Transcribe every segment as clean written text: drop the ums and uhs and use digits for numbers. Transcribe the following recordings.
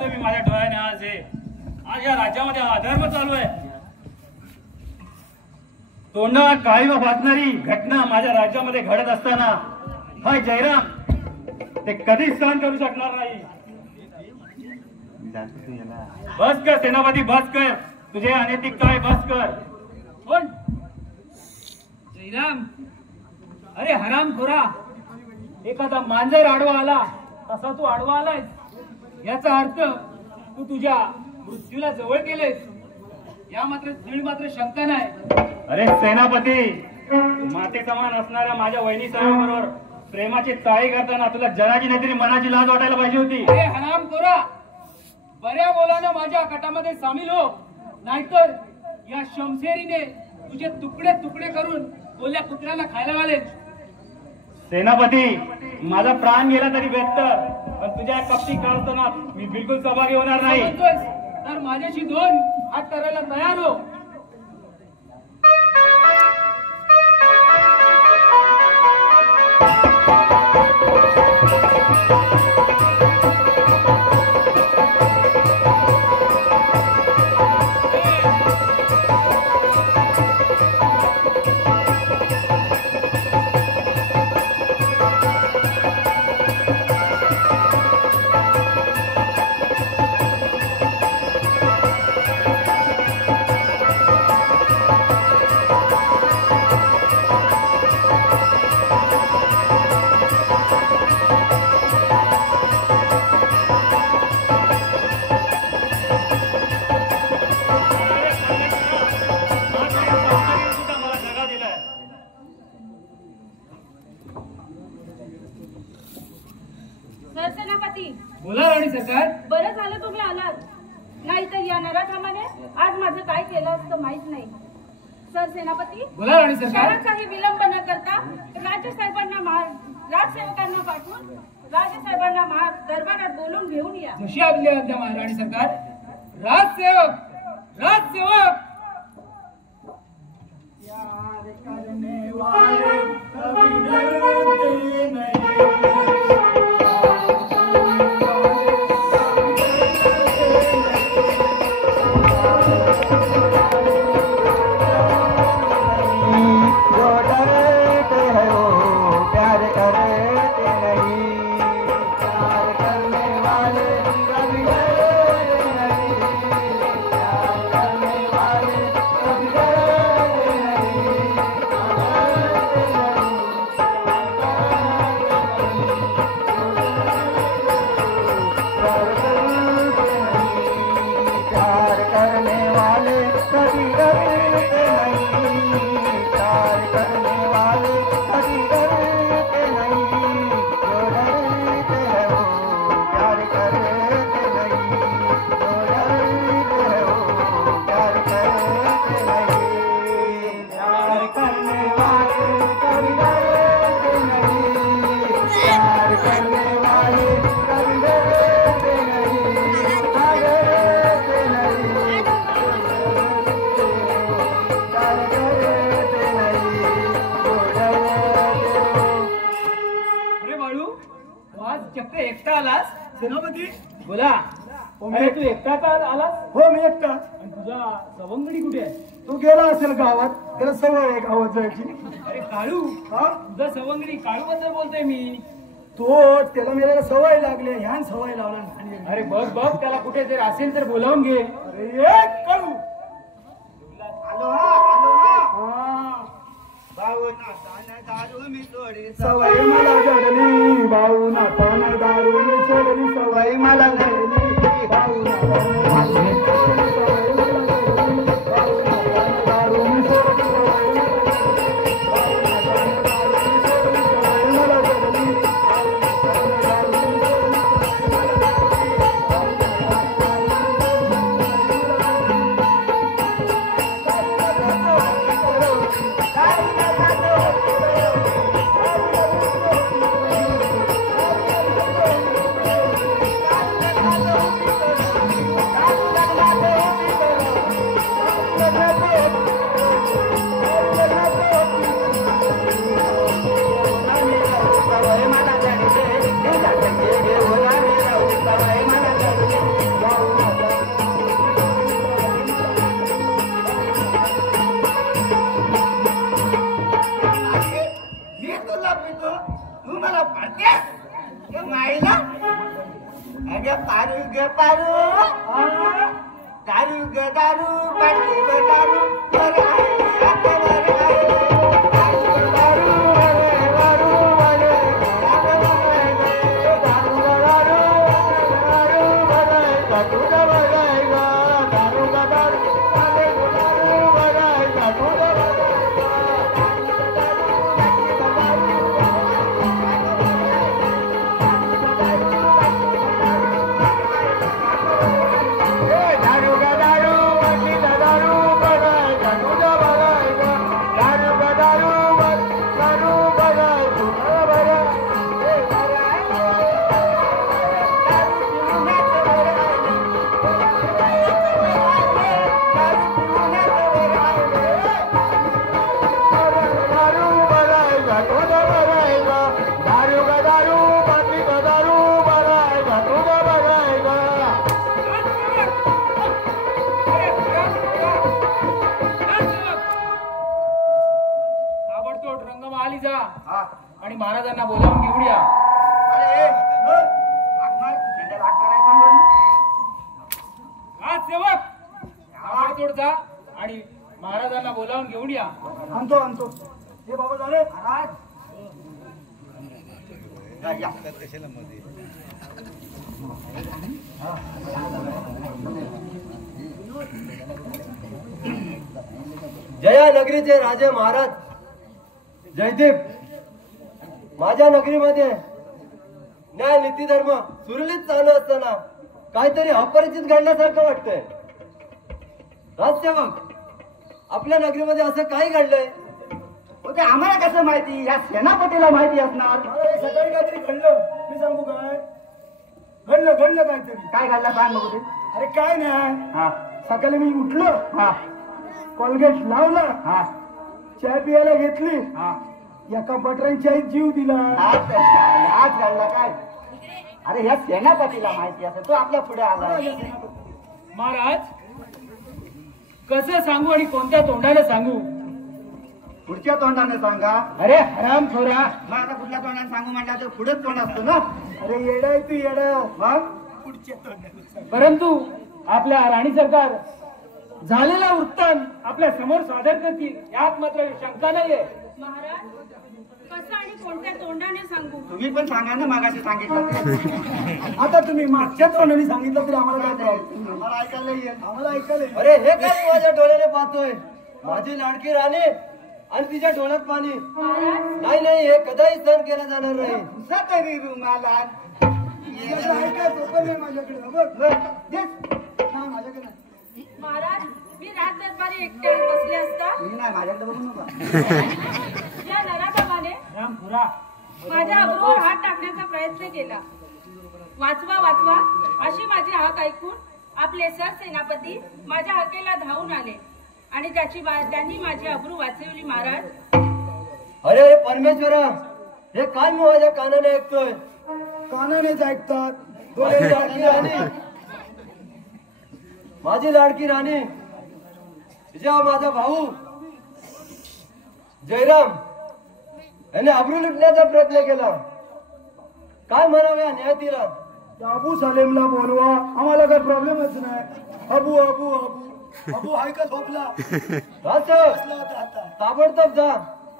पाहतोय मी माझ्या डोळ्याने आज या राज्यामध्ये अधर्म चालू आहे. तोंडाला काळीमा फासणारी घटना माझ्या राज्यामध्ये घडत असताना हा जयराम ते कधीच सहन करू शकणार नाही. बस कर सेनापती, बस कर. तुझे अनैतिक काय बस कर. कोण? जयराम? अरे हरामखोरा, एखादा मांजर आडवा आला तसा तू आडवा आलाय. याचा अर्थ तू तुझ्या मृत्यूला जवळ केलेस. या मात्र शंका नाही. अरे सेनापती, माते समान असणाऱ्या माझ्या वहिनी साहेबांबरोबर प्रेमाची चाळी करताना तुला जराची नाहीतरी मनाची लाज वाटायला पाहिजे होती. अरे हरामखोरा, बऱ्या बोलानं माझ्या गटामध्ये सामील हो, नाहीतर या शमशेरीने तुझे तुकडे तुकडे करून ओल्या कुत्र्यांना खायला घालेल. सेनापती, माझा प्राण गेला तरी बेहतर, पण तुझ्या कपटी कारस्थानात मी बिलकुल सहभागी होणार नाही. तर माझ्याशी 2 हात करायला तयार हो. बोला राणी सरकार. बरं झालं तुम्ही आलात, नाहीतर या नराधमाने आज माझं काय केलं असतं माहित नाही. सर सेनापती, बोला राणी सरकार. काही विलंब न करता राजसेवकांना पाठवून राजसाहेबांना दरबारात बोलून घेऊन या. जशी आज्ञा महाराणी सरकार. राजसेवक राजसेवक. यार करने वाले कभी डरते नहीं. सेनापती, बोला. अरे तू एकटाच आलास? हो, मी एकटा. आणि तुझा सवंगडी कुठे आहे? तो गेला असेल गावात, त्याला सवय आहे गावात जायची. अरे काळू, हा, तुझा सवंगडी काळू बद्दल बोलतोय मी. त्याला मेल्याला सवय लागली, ह्यान सवय लावला. अरे बघ बघ, त्याला कुठे जर असेल तर बोलावून घे. अरे काळू, आलो हा. सवय मला जडली, भाऊ नाताना दारू मी सोडली. सवय मला जडली, भाऊ दारू मी सोडली. तुला पितो तू मला पाडतेस हे माईला अगं पारू ग पारू दारू ग दारू पाडली ग दारू बरं आहे आता बरं आहे दारू ग दारू दारू बरं आता बरं आहे दारू ग दारू दारू बरं आहे दारू ग बरं आहे दारू ग दारू दारू बरं आहे दारू ग बरं आहे ताबडतोब रंगमहाली जा आणि महाराजांना बोलावून घेऊन या. हा सेवक ताबडतोब जा आणि महाराजांना बोलावून घेऊन या. आणतो हे बाबा झाले महाराज जया नगरीचे राजे महाराज जयदेव माझ्या नगरीमध्ये न्याय नीती धर्म सुरळीत चालू असताना काहीतरी अपरिचित घडल्यासारखं वाटतंय. राजसेवक आपल्या नगरीमध्ये असं काय घडलंय? ते आम्हाला कसं माहिती या सेनापतीला माहिती असणार. सकाळी काहीतरी घडलं मी सांगू काय घडलं काहीतरी. काय घडलं सांग बघू ते. अरे काय नाही हा सकाळी मी उठलो हा कोलगेट लावला हा चाय पियाला घेतली हा एका बटरांची आई जीव दिला. आज घडला काय. अरे ह्या सेनापतीला माहिती असेल तो आपल्या पुढे आला. महाराज कसं सांगू आणि कोणत्या तोंडाने सांगू? पुढच्या तोंडाने सांगा. अरे हराम खोरा, मग आता कुठल्या तोंडाने सांगू म्हटलं तर पुढेच तोंड असतो ना. अरे येडा तू येडा. मग पुढच्या तोंडाने परंतु आपल्या राणी सरकार झालेला वृत्तांत आपल्या समोर सादर करतील यात मात्र शंका नाहीये. महाराज कसं आणि कोणत्या तोंडाने सांगू? तुम्ही पण सांगा ना मागाशी सांगितलं. आता तुम्ही मागच्या तोंडाने सांगितलं तरी आम्हाला काय problem? आम्हाला ऐकायला येईल. आम्हाला ऐकायला येईल. अरे हे काय मी माझ्या डोळ्याने पाहतोय? माझी लाडकी राणी आणि तिच्या डोळ्यात पाणी. नाही हे कदाही सहन केलं जाणार नाही. घुसा तरी रुमाला. असं ऐका तो पण नाही माझ्याकडे. बघ नाही माझ्याकडे नाही. महाराज मी रात दरबारी एकट्यात बसले असता मी नाही माझ्याकडे बघू नका. या नराधमाने राम खोरा, माझ्या अब्रूवर हात टाकण्याचा प्रयत्न केला. वाचवा अशी माझी हाक ऐकून आपले सर सेनापती माझ्या हाकेला धावून आले आणि त्यांनी माझी अब्रू वाचवली. महाराज अरे परमेश्वरा हे काय मी माझ्या कानाने ऐकतोय? कानानेच ऐकतात. माझी लाडकी राणी माझी लाडकी राणी जेव्हा माझा भाऊ जयराम याने अब्रू लुटण्याचा प्रयत्न केला. काय म्हणावे या नियतीला? अबू सलेमला बोलवा आम्हाला काही प्रॉब्लेमच नाही. अबू अबू अबू अबू हाय का झोपला? राजसेवक ताबडतोब जा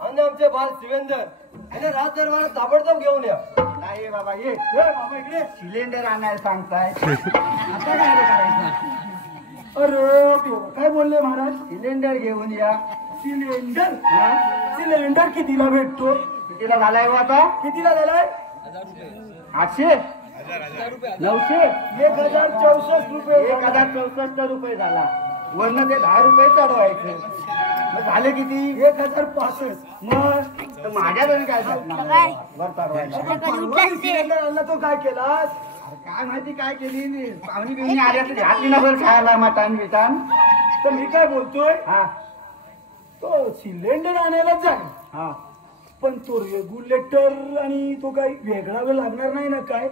आणि आमचे बाल शिवेंदर याने राज दरबारात ताबडतोब घेऊन या. नाही बाबा ये. बाबा इकडे. सिलेंडर आणायला सांगताय. आता काय रे करायचं? अरे देवा, काय बोलले महाराज? सिलेंडर घेऊन या. सिलेंडर सिलेंडर कितीला भेटतो? कितीला झालाय हो आता? कितीला झालाय? 800 900 1064 रुपये. 1064 रुपये झाला. वरनं ते 10 रुपये चढवायचे. मग झाले किती? 1065. मग तर माझ्या घरी काय झालं? वर चढवायचं. सिलेंडर आणला तो काय केलास? अरे काय माहिती काय केली. पाहुणी बिवणी आल्या तर घातली ना बरं खायला मटण बिटण. तर मी काय बोलतोय हा तो सिलेंडर आणायला जाईल हा पण तो रेग्युलेटर आणि तो काही वेगळा वेळ लागणार नाही ना? काय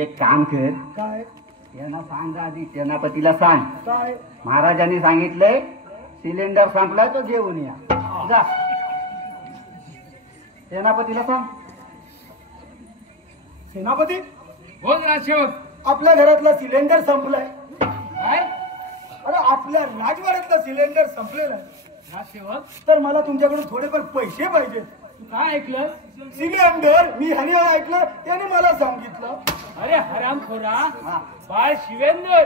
एक काम कर. काय त्यांना सांग आधी सेनापतीला सांग काय महाराजांनी सांगितलंय सिलेंडर संपलाय तो घेऊन या. जा. सेनापतीला सांग. सेनापती बोल राजसेवक. आपल्या घरातला सिलेंडर संपलाय. काय अरे आपल्या राजवाड्यातला सिलेंडर संपलेला आहे. राजसेवक, तर मला तुमच्याकडून थोडेफार पैसे पाहिजे. तू काय ऐकलं? सिलेंडर मी हनी ऐकलं त्याने मला सांगितलं. अरे हरामखोरा, बाळ शिवेंदर.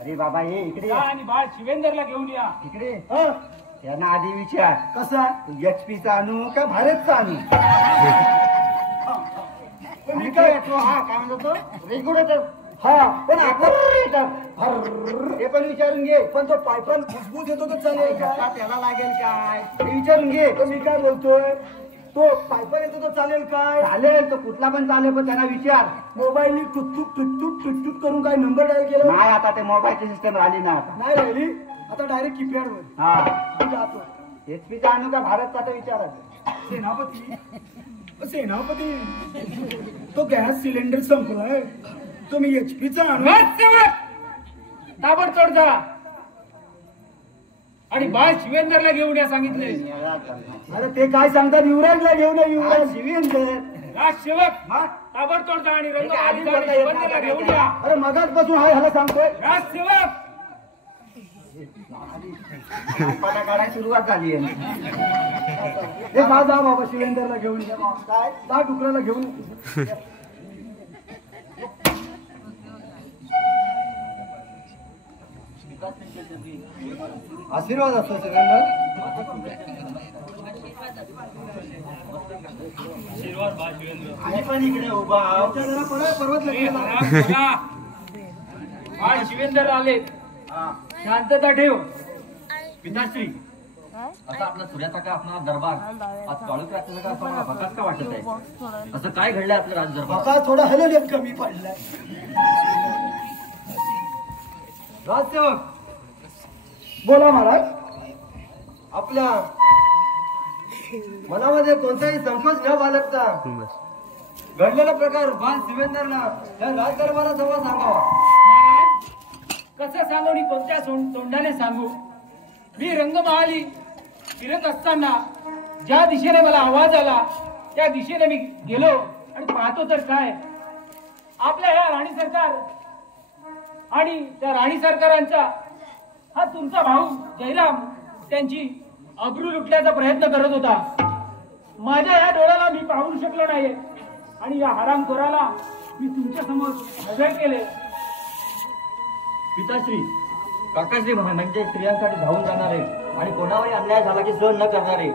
अरे बाबा ये इकडे जा आणि बाळ शिवेंदरला घेऊन या. इकडे. हा त्यांना आधी विचार कसा HP चा आणू का भारतचा आणू. पण मी काय काय म्हणतो रेग्युलेटर. हा पण आपण हे पण विचारून घे. पण तो पायपन खुशबूत येतो तो चालेल का? आता त्याला लागेल काय हे विचारून घे. तर मी काय बोलतोय तो पायपन येतो तो चालेल काय? चालेल तो कुठला पण चालेल पण त्यांना विचार. मोबाईलनी टुकटुक टुकटुक टुकटुक करून काय नंबर डायल केला नाही आता ते मोबाईलची सिस्टम आली ना आता. नाही राहिली. आता डायरेक्ट कीपॅड वर हा मी जातो. HP चा आणू का भारतचा तर विचारायचं. सेनापती तो गॅस सिलेंडर संपलाय. तो मी HP चा आणू. राजसेवक, ताबडतोब जा आणि बाळ शिवेंदरला घेऊन या सांगितले. अरे ते काय सांगतात युवराजला घेऊन ये, युवराज शिवेंदर. राजसेवक, ताबडतोब जा आणि रंग आधीच आणि बोलता येत शिवेंदरला नाही घेऊन या. अरे मगाचपासून हाय ह्याला सांगतोय. राजसेवक, पाटा काढायला सुरुवात झाली आहे. हे जा बाबा शिवेंदरला घेऊन या. काय जा डुकराला घेऊन ये. आशीर्वाद असतो सिलेंडर. आशीर्वाद बाळ शिवेंद्र. आणि पण इकडे उभा आहो. जरा पर्वत ए, लागला. हरामखोरा, बाळ शिवेंदर आले. शांतता ठेव. पिताश्री आता आपला सूर्याचा का आपला दरबार आज चालूच राहतो का? असं मला भकास का वाटत आहे? असं काय घडलंय आपल्या राज दरबार? बघा थोडा हलवलेत कमी पडलाय. राजसेवक बोला महाराज. आपल्या मनामध्ये कोणताही संकोच न बाळगता घडलेला प्रकार बाल शिवेंदरला या राज दरबारासमोर सांगावा. महाराज, कसं सांगू आणि कोणत्या तोंडाने सांगू? मी रंगमहाली फिरत असताना ज्या दिशेने मला आवाज आला त्या दिशेने मी गेलो आणि पाहतो तर काय, आपल्या ह्या राणी सरकार आणि त्या राणी सरकारांचा हा तुमचा भाऊ जयराम त्यांची अब्रू लुटण्याचा प्रयत्न करत होता. माझ्या या डोळ्याला मी पाहू शकलो नाही आणि या हरामखोराला मी तुमच्या समोर हजर केले. पिताश्री काकाश्री म्हणजे स्त्रियांसाठी धावून जाणारे आणि कोणावरही अन्याय झाला की सहन न करणारे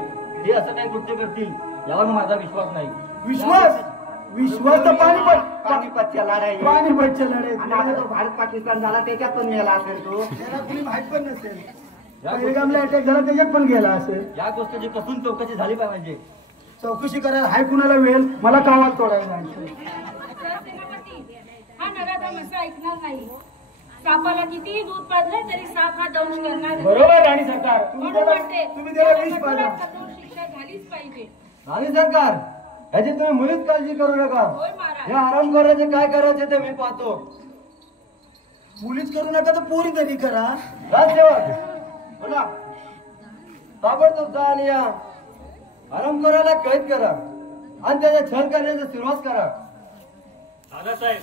ते असं काही कृत्य करतील यावर माझा विश्वास नाही. विश्वास तर पानिपतच्या लढाई पानिपतच्या लढाई. आणि आता तो भारत पाकिस्तान झाला त्याच्यात पण गेला असेल तो. त्याला कुणी माहित पण नसेल. पहलगामला अटॅक झाला त्याच्यात पण गेला असेल. या गोष्टीची कसून चौकशी झाली पाहिजे. चौकशी करायला हाय कुणाला वेळ? मला कामाला तोडायला जायचंय. सेनापती, हा नराधम असं ऐकणार नाही. सापाला कितीही दूध पाजलं तरी साप हा दंश करणार नाही. बरोबर राणी सरकार. म्हणून म्हणते तुम्ही त्याला विष त्याला पाजा. कठोर शिक्षा झालीच पाहिजे. राणी सरकार ह्याची तुम्ही मुळीच काळजी करू नका. होय महाराज. या आरामखोराचे काय करायचे ते मी पाहतो. मुलीच करू नका तर पोरी तरी करा. राजसेवक बोला ताबडतोब जा आणि या आरामखोराला कैद करा आणि त्याचा छळ करण्याचा सुरुवात करा. दादासाहेब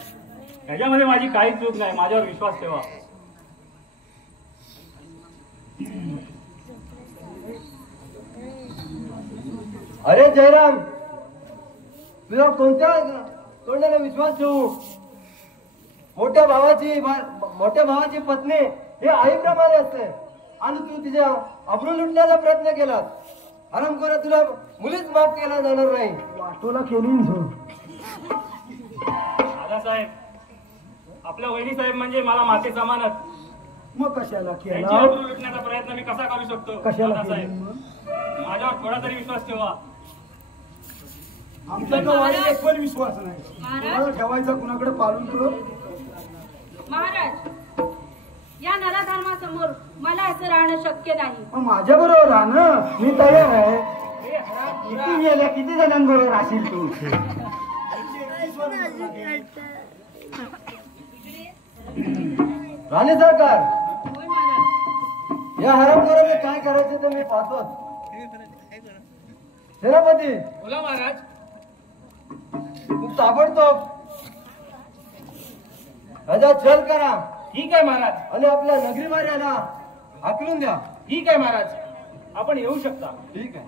ह्याच्यामध्ये माझी काहीच चूक नाही. माझ्यावर विश्वास ठेवा. अरे जयराम तुझा कोणत्या तोंडाने विश्वास ठेवू? मोठ्या भावाची पत्नी ही आईप्रमाणे असते आणि तू तिच्या अब्रू लुटण्याचा प्रयत्न केलास. हरामखोरा तुला मुलीच माफ केला जाणार नाही. वाटोला केली झोप. दादासाहेब आपल्या वहिनी साहेब म्हणजे मला माते समानच. मग कशाला त्यांची केला? अब्रू लुटण्याचा प्रयत्न मी कसा करू शकतो? कशाला दादासाहेब केली मग? माझ्यावर थोडा तरी विश्वास ठेवा. आमच्या गावाला एक पण विश्वास नाही. तुम्हाला ठेवायचा कुणाकडे पालून कर. महाराज, या नराधर्मासमोर मला असं राहणं शक्य नाही. माझ्या बरोबर राहा ना. मी तयार आहे. हे हरामखोरा, किती गेल्या किती जणांबरोबर असेल तू? राणी सरकार होय महाराज. या हरामखोराने काय करायचे ते मी पाहतो. सेनापती बोला महाराज. तू ताबडतोब राजा चल करा ठीक आहे महाराज. आणि आपल्या नगरीवर याला हाकलून द्या. ठीक आहे महाराज. आपण येऊ शकता. ठीक आहे.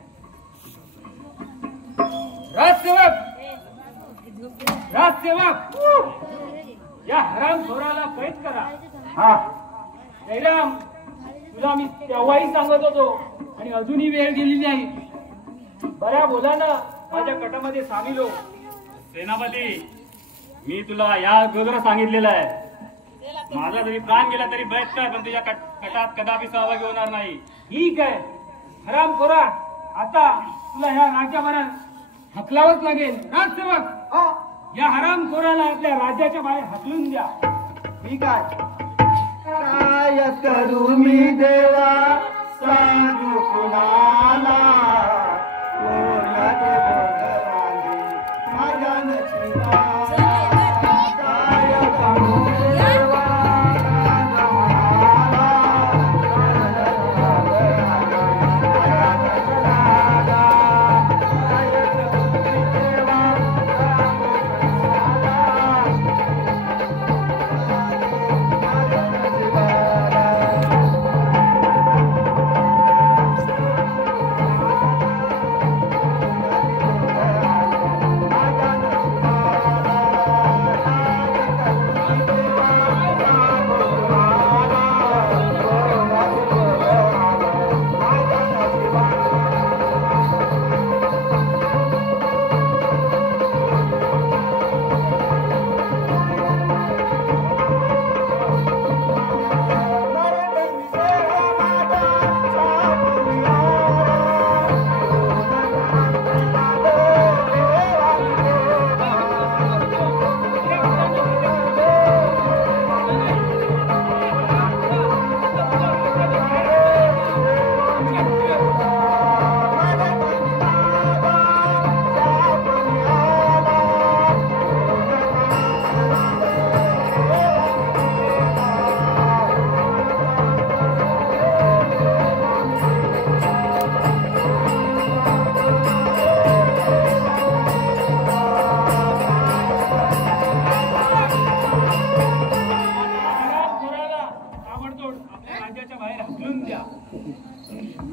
राजसेवक राजसेवक या हरामखोराला कैद करा. हा जयराम तुला मी तेव्हाही सांगत होतो आणि अजूनही वेळ गेलेली आहे. बऱ्या बोलानं माझ्या कटामध्ये सामील हो. सेनापती मी तुला या अगोदर सांगितलेलं आहे माझा जरी प्राण गेला तरी प्रयत्न आहे पण तुझ्या कटात कदापि सहभागी होणार नाही. ठीक आहे हरामखोरा. आता तुला ह्या राज्याभरात हकलावंच लागेल. राजसेवक या हरामखोराला आपल्या राज्याच्या बाहेर हकलून द्या. ठीक आहे. काय करू मी देवा सांगू कुणाला कोणाचे भगवानी माझ्या नशिबाला. काय करू देवा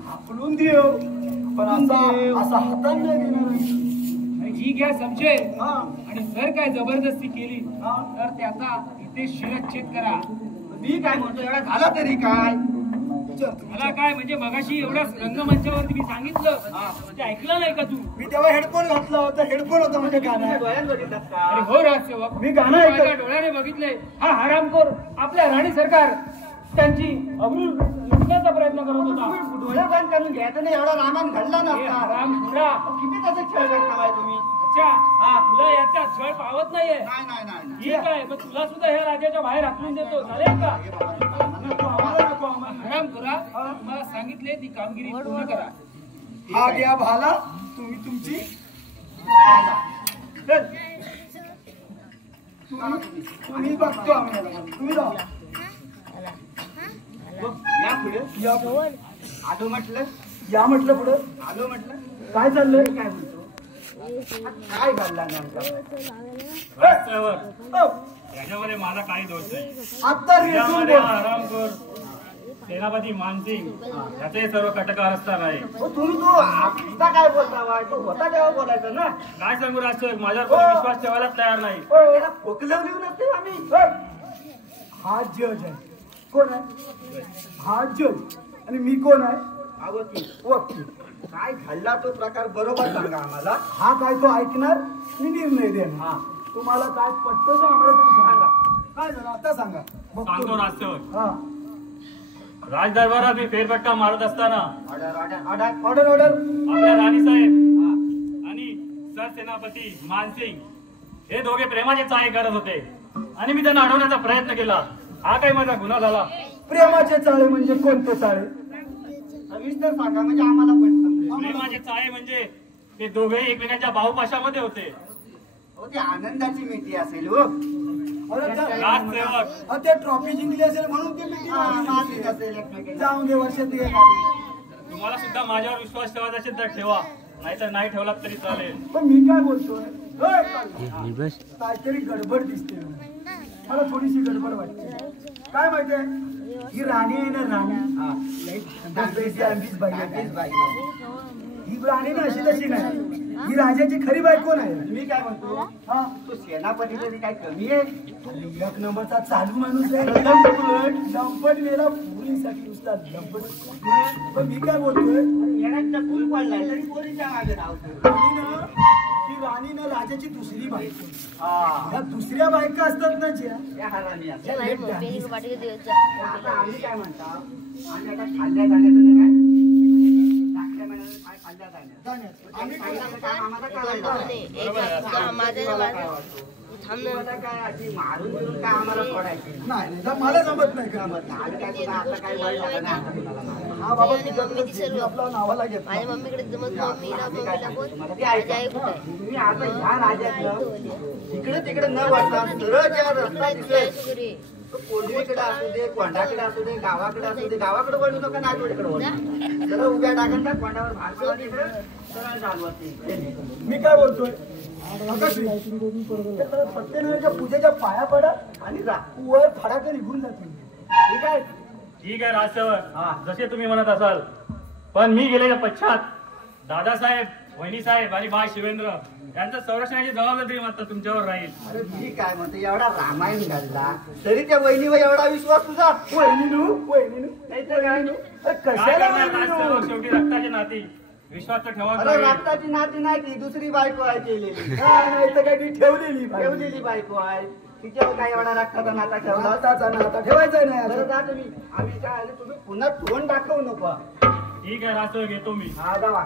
हाकलून देऊ पण असा हाताने नाही देणार आहे. आणि ही घ्या समजे. हा. आणि जर काय जबरदस्ती केली हा. तर त्याचा इथे शिरच्छेद करा. मी काय म्हणतो एवढा झाला तरी काय मला काय म्हणजे मगाशी एवढ्या रंगमंचावरती मी सांगितलं ते ऐकलं नाही का तू? मी तेव्हा हेडफोन घातला होता हेडफोन होता म्हणजे गाणं अरे हो राजसेवक मी गाणं मी ऐकलं. माझ्या डोळ्याने बघितले. हा हरामखोर आपल्या राणी सरकार त्यांची अब्रू लुटण्याचा प्रयत्न करत होता. डोळे बंद करून घ्यायचं नाही एवढा रामान घडला हे नसता. हरामखोरा. किती त्याचे खेळ करता तुम्ही अच्छा तुला याचा छळ पावत नाहीये. नाही नाही नाही ठीक आहे मग तुला सुद्धा ह्या राज्याच्या बाहेर हाकलून देतो चालेल का? नको आम्हाला नको आम्हाला. हरामखोरा तुम्हाला सांगितले ती कामगिरी पूर्ण करा. हा घ्या भाला तुम्ही तुमची चल. तुम्ही बघतो आम्ही याला. तुम्ही जाऊ या पुढे या पुढे. आलो म्हटलं या म्हटलं पुढे आलो म्हटलं काय चाललंय काय म्हणतो काय घडला याच्यामध्ये माझा काही दोष नाही. आता यामध्ये हा हरामखोर सेनापती मानसिंग याचे सर्व कटकार असणार आहे. तुम्ही तो आता काय बोलता तो होता तेव्हा बोलायचं ना. काय सांगू राजसेवक माझ्यावर कोणी विश्वास ठेवायलाच तयार नाही. त्याला खोकलवली नसते आम्ही. हा जज आहे. कोण आहे हा जज आणि मी कोण आहे वकील. काय घडला तो प्रकार बरोबर सांगा आम्हाला. हा काय तो ऐकणार मी निर्णय देणार. तुम्हाला काय पटतं का आम्हाला तुम्ही सांगा. काय झालं आता सांगा. सांगतो राजसेवक हा राजदरबारात मी फेरफटका मारत असताना ऑर्डर ऑर्डर आपल्या राणीसाहेब आणि सरसेनापती मानसिंग हे दोघे प्रेमाचे चाळे करत होते आणि मी त्यांना अडवण्याचा प्रयत्न केला. हा काही माझा गुन्हा झाला. प्रेमाचे चाळे म्हणजे कोणते चाळे सविस्तर सांगा म्हणजे आम्हाला पण प्रेमाचे चाळे म्हणजे ते दोघे एकमेकांच्या बाहुपाशामध्ये होते. ते आनंदाची मिठी असेल हो. राजसेवक ते ट्रॉफी जिंकली असेल म्हणून ती मिठी असेल. जाऊन दे वर्षात तुम्हाला सुद्धा माझ्यावर विश्वास ठेवायचा असेल तर ठेवा नाहीतर नाही ठेवलात तरी चालेल. पण मी काय बोलतोय काहीतरी गडबड दिसते मला थोडीशी गडबड वाटते. काय माहितीये ही राणी आहे ना राणी ही राणी ना अशी तशी नाही ही राजाची खरी बायको नाही. मी काय म्हणतो हा तो सेनापती तरी काय कमी आहे. एक नंबरचा चालू माणूस आहे. लंपट वेळेला पोरीसाठी नुसता लंपट. पण मी काय बोलतोय येण्याचा फुल पडलाय तरी पोरीच्या मागे धावतो. ती राणीनं राजाची दुसरी बायको. या दुसऱ्या बायका असतात ना ज्या या हरामी असतात. त्या लेट आता आम्ही काय म्हणतो आम्ही आता खाल्ल्या जाण्याचं काय टाकल्या महिन्यात काय खाल्ल्या जाण्यात आम्ही खाल्ल्याचं काम आम्हाला करायला तुम्हाला काय अशी मारून बिरून काय आम्हाला सोडायची नाही मला जमत नाही का आम्ही काय तुला आता काय वय झालं नाही आता तुला मारायला. हा बाबा आपला नावाला घेत माझ्या मम्मीकडे जमत मम्मीला बोल तुम्ही आता ह्या राज्यातलं इकडे तिकडे न वाटता सरळ ज्या रस्ता दिसेल कोंडवीकडे असू दे कोंडाकडे असू दे गावाकडे वळू नका नागवडीकडे वळू सरळ उभ्या टाकायचा कोंडावर भाषण इकडे सरळ चालवत मी काय बोलतोय सत्यनारायणच्या पूजेच्या पाया पडा आणि वर फडाके निघून जातील. ठीक आहे. ठीक आहे राजसेवक, जसे तुम्ही म्हणत असाल. पण मी गेलेल्या पश्चात दादासाहेब, वहिनीसाहेब आणि बा शिवेंद्र यांचं संरक्षणाची जबाबदारी मात्र तुमच्यावर राहील. अरे मी काय म्हणतो एवढा रामायण घडला तरी त्या वहिनीवर एवढा विश्वास तुझा. वहिनीनू नाही तर काय काय करणार राजसेवक, शेवटी रक्ताची नाती विश्वास तर ठेवा. अरे रक्ताची नाती नाही ती दुसरी बायको आहे केलेली. नाही तर काय ती ठेवलेली बायको आहे. तिच्यावर काय एवढा रक्ताचा नाता ठेवला. नाता ठेवायचा नाही. बरं जा तुम्ही. आम्ही काय आले तुम्ही पुन्हा तोंड दाखवू नको. ठीक आहे राजसेवक, येतो मी. हा जावा.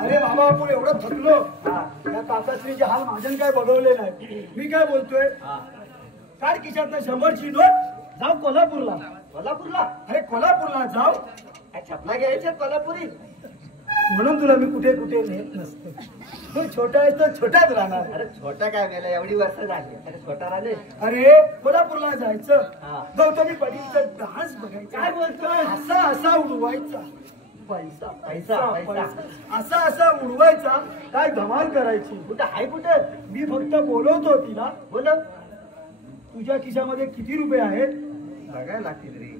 अरे बाबा आपण एवढं थकलो या काकाश्रीचे हाल माझ्यानं काय बघवले नाही. मी काय बोलतोय काढ खिशातनं 100ची नोट जाऊ कोल्हापूरला. अरे कोल्हापूरला जाऊ छपला घ्यायच्या कोल्हापुरी म्हणून तुला मी कुठे कुठे नेत नसतो. तू छोटा आहे तर छोटाच राहणार. अरे छोटा काय गेला एवढी वर्ष झाली अरे छोटा राहिले. अरे कोल्हापूरला जायचं गौतमी पाटीलचं डान्स बघायचं. काय बोलतोय असा उडवायचा पैसा पैसा असा उडवायचा. काय धमाल करायची. कुठं हाय कुठं मी फक्त बोलवतो तिला. बोलव. तुझ्या खिशामध्ये किती रुपये आहेत बघायला लागतील रे.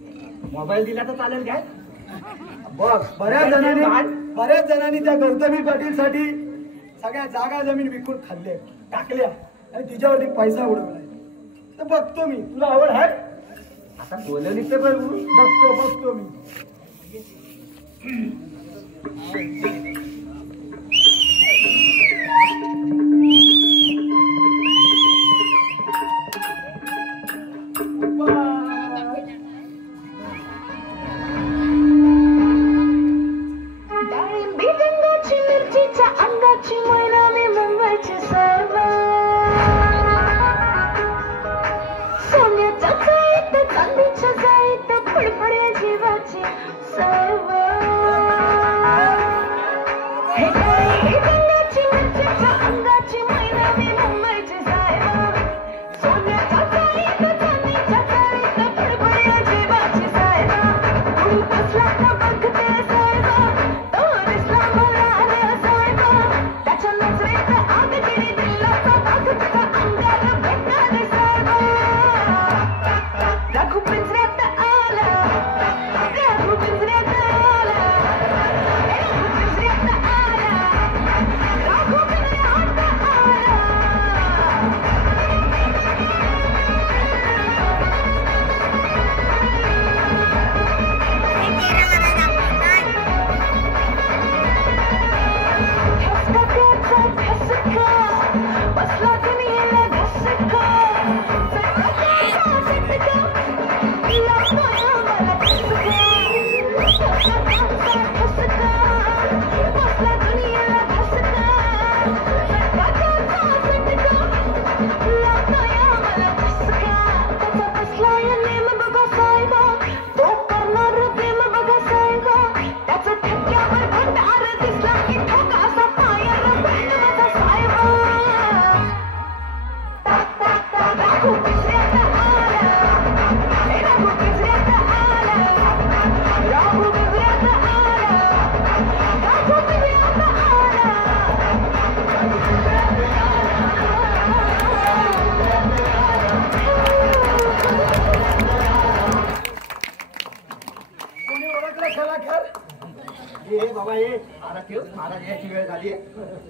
मोबाईल दिला तर चालेल काय. बघ बऱ्याच जणांनी त्या गौतमी पाटील साठी सगळ्या जागा जमीन विकून खाल्ले टाकल्या आणि तिच्यावरती पैसा उडवलाय. तर बघतो मी तुला आवड आहे आता बोलवली तर बघतो मी.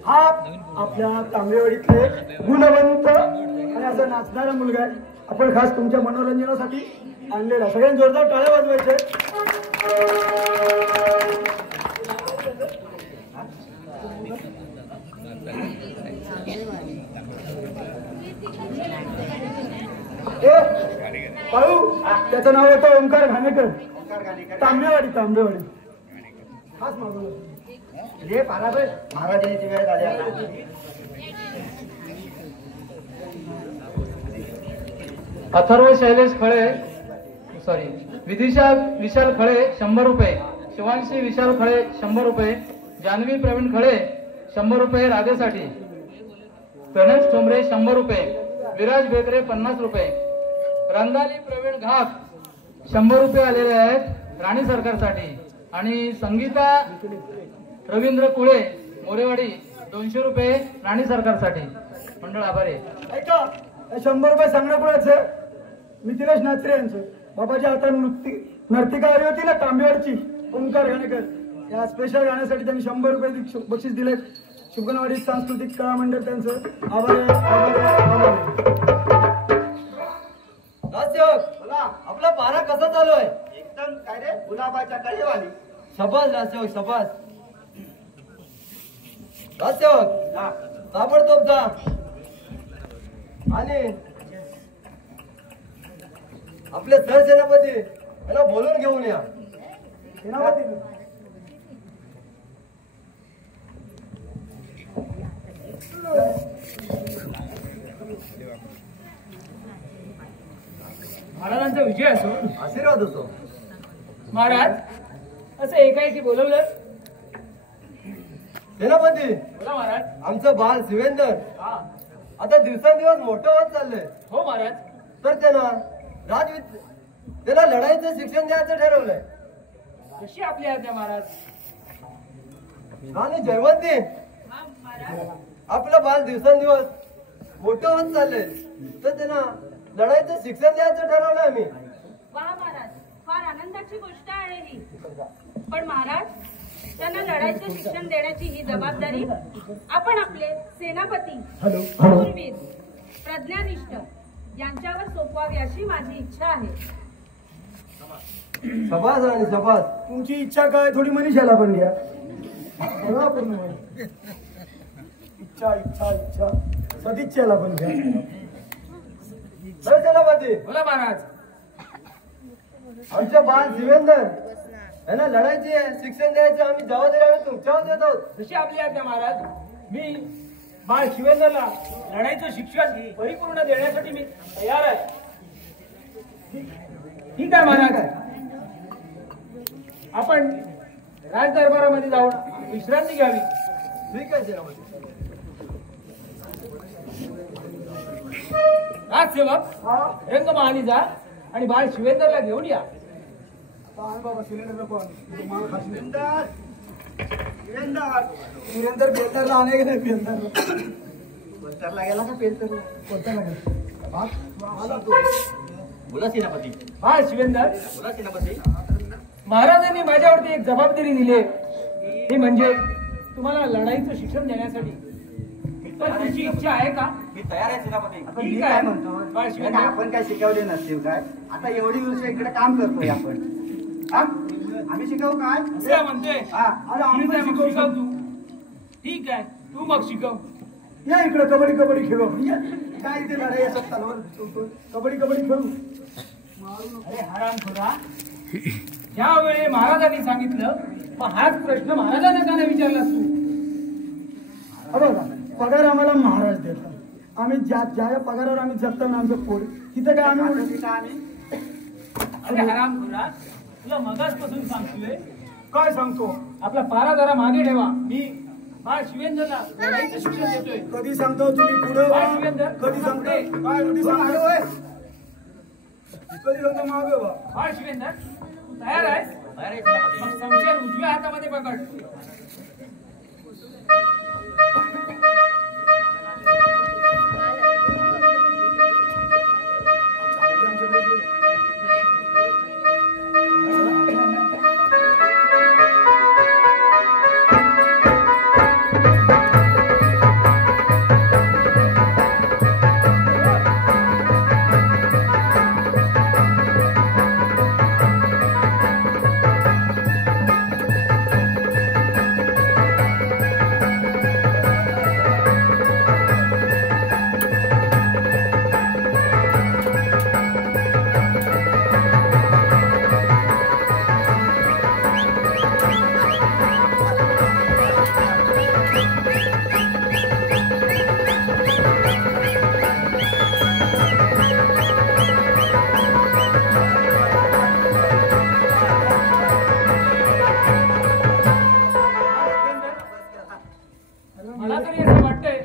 हा आपल्या तांबेवाडीतले गुणवंत आणि असा नाचणारा मुलगा आहे. आपण खास तुमच्या मनोरंजनासाठी आणलेला. सगळ्यांनी जोरदार टाळ्या वाजवायचे. पाहू त्याचं नाव होतं ओंकार घाणेकर. तांबेवाडी खास मागवलं हे पाराबाई महाराजांची वेळ झाली आता. अथर्व शैलेश खळे विदिशा विशाल खळे 100 रुपये, शिवांशी विशाल खळे 100 रुपये, जान्हवी प्रवीण खळे 100 रुपये राधेसाठी, प्रणेश ठोंबरे 100 रुपये, विराज बेदरे 50 रुपये, रंगाली प्रवीण घाक 100 रुपये आलेले आहेत राणी सरकारसाठी, आणि संगीता रवींद्र कुळे मोरेवाडी 200 रुपये राणी सरकारसाठी. मंडळ आभारी आहे. ऐका 100 रुपये सांगणं कोणाचं? मिथिलेश नाचरे यांचं. बाबाच्या हातात नर्तिका आली होती ना तांबेवाडची ओंकार घाणेकर, या स्पेशल गाण्यासाठी त्यांनी 100 रुपये बक्षीस दिले. शुभगणवाडी सांस्कृतिक कला मंडळ त्यांचं आभार आपला पारा कसा चालू आहे? एकदम काय रे गुलाबाच्या कळेवाली. शबास राजसेवक शबास. राजसेवक ताबडतोब जा आणि आपले सरसेनापती याला बोलून घेऊन या. सेनापती महाराजांचा विजय असो. आशीर्वाद असो. महाराज असं एकाएकी बोलवलं. सेनापती बोला महाराज. आमचं बाल शिवेंदर हा आता दिवसेंदिवस मोठं होत चाललंय. हो महाराज. तर त्याला लढाईचं शिक्षण द्यायचं ठरवलंय. कशी आपली आज्ञा महाराज. आणि जयवंती आपलं बाल दिवसेंदिवस मोठं होत चाललंय, तर त्यांना लढाईचं शिक्षण द्यायचं ठरवलं आम्ही. वा महाराज, फार आनंदाची गोष्ट आहे ही. पण महाराज त्यांना लढाईचं शिक्षण देण्याची ही जबाबदारी आपण आपले सेनापती शूरवीर प्रज्ञानिष्ठ यांच्यावर सोपवावी अशी माझी इच्छा आहे. शबास राणी शबास. तुमची इच्छा काय? थोडी मनीषाला पण घ्या. बघा पूर्ण इच्छा इच्छा इच्छा सदिच्छेला पण घ्या. तर सेनापती बोला महाराज. आमच्या बाल शिवेंदर यांना लढायची शिक्षण द्यायचं आम्ही जबाबदारी आम्ही तुमच्यावर देत आहोत. कशी आपली आज्ञा महाराज. मी बाळ शिवेंद्रला लढाईचं शिक्षण परिपूर्ण देण्यासाठी मी तयार आहे. ठीक आहे महाराज. आपण राजदरबारामध्ये जाऊन विश्रांती घ्यावी. ठीक आहे सेनापती. राजसेवक रंगमहाली जा आणि बाळ शिवेंद्रला घेऊन या. बाबा सिलेंडर नको सिलेंडर पेंटरला आणे गेले. पेंटरला गेला का? पेंटरला कोणत्याला गेला? बोला सेनापती. बाळ शिवेंद्र, बोला सेनापती. महाराजांनी माझ्यावरती एक जबाबदारी दिली. ती म्हणजे तुम्हाला लढाईचं शिक्षण देण्यासाठी. पण तुमची इच्छा आहे का? मी तयार आहे सेनापती. ठीक काय आहे. म्हणतो बाळ शिवेंद्र, आपण काय शिकवले नसतील काय? आता एवढी वर्ष इकडे काम करतोय आपण. हा? आम्ही शिकवू काय? काय म्हणतोय? हा, अरे आम्ही ठीक आहे, पण मग शिकव शिकवू. तू. ठीक आहे, तू मग शिकव. या इकडे कबड्डी कबड्डी खेळू. या. काय इथे लढाई असं तलवार कबड्डी कबड्डी खेळू. अरे हरामखोरा, ज्यावेळी महाराजांनी सांगितलं मग हाच प्रश्न महाराजांना का नाही विचारलास तू? बघा पगार आम्हाला महाराज देतात. आम्ही ज्या ज्या पगारावर आम्ही जगतो ना आमचं पोट तिथं काय आम्ही अरे हरामखोरा, तुला मगाचपासून सांगतोय. काय सांगतो? आपला पारा जरा मागे ठेवा. मी बाळ शिवेंद्रला लढाईचं शिक्षण देतोय. कधी सांगतो तुम्ही पुढे बाळ शिवेंद्र, कधी सांगतो काय कधी सांगतो कधी सांगतो मागे बा. बाळ शिवेंद्र, तू तयार आहेस? तयार आहे सेनापती. मग शमशेर उजव्या हातामध्ये पकड. मला तरी असं वाटतंय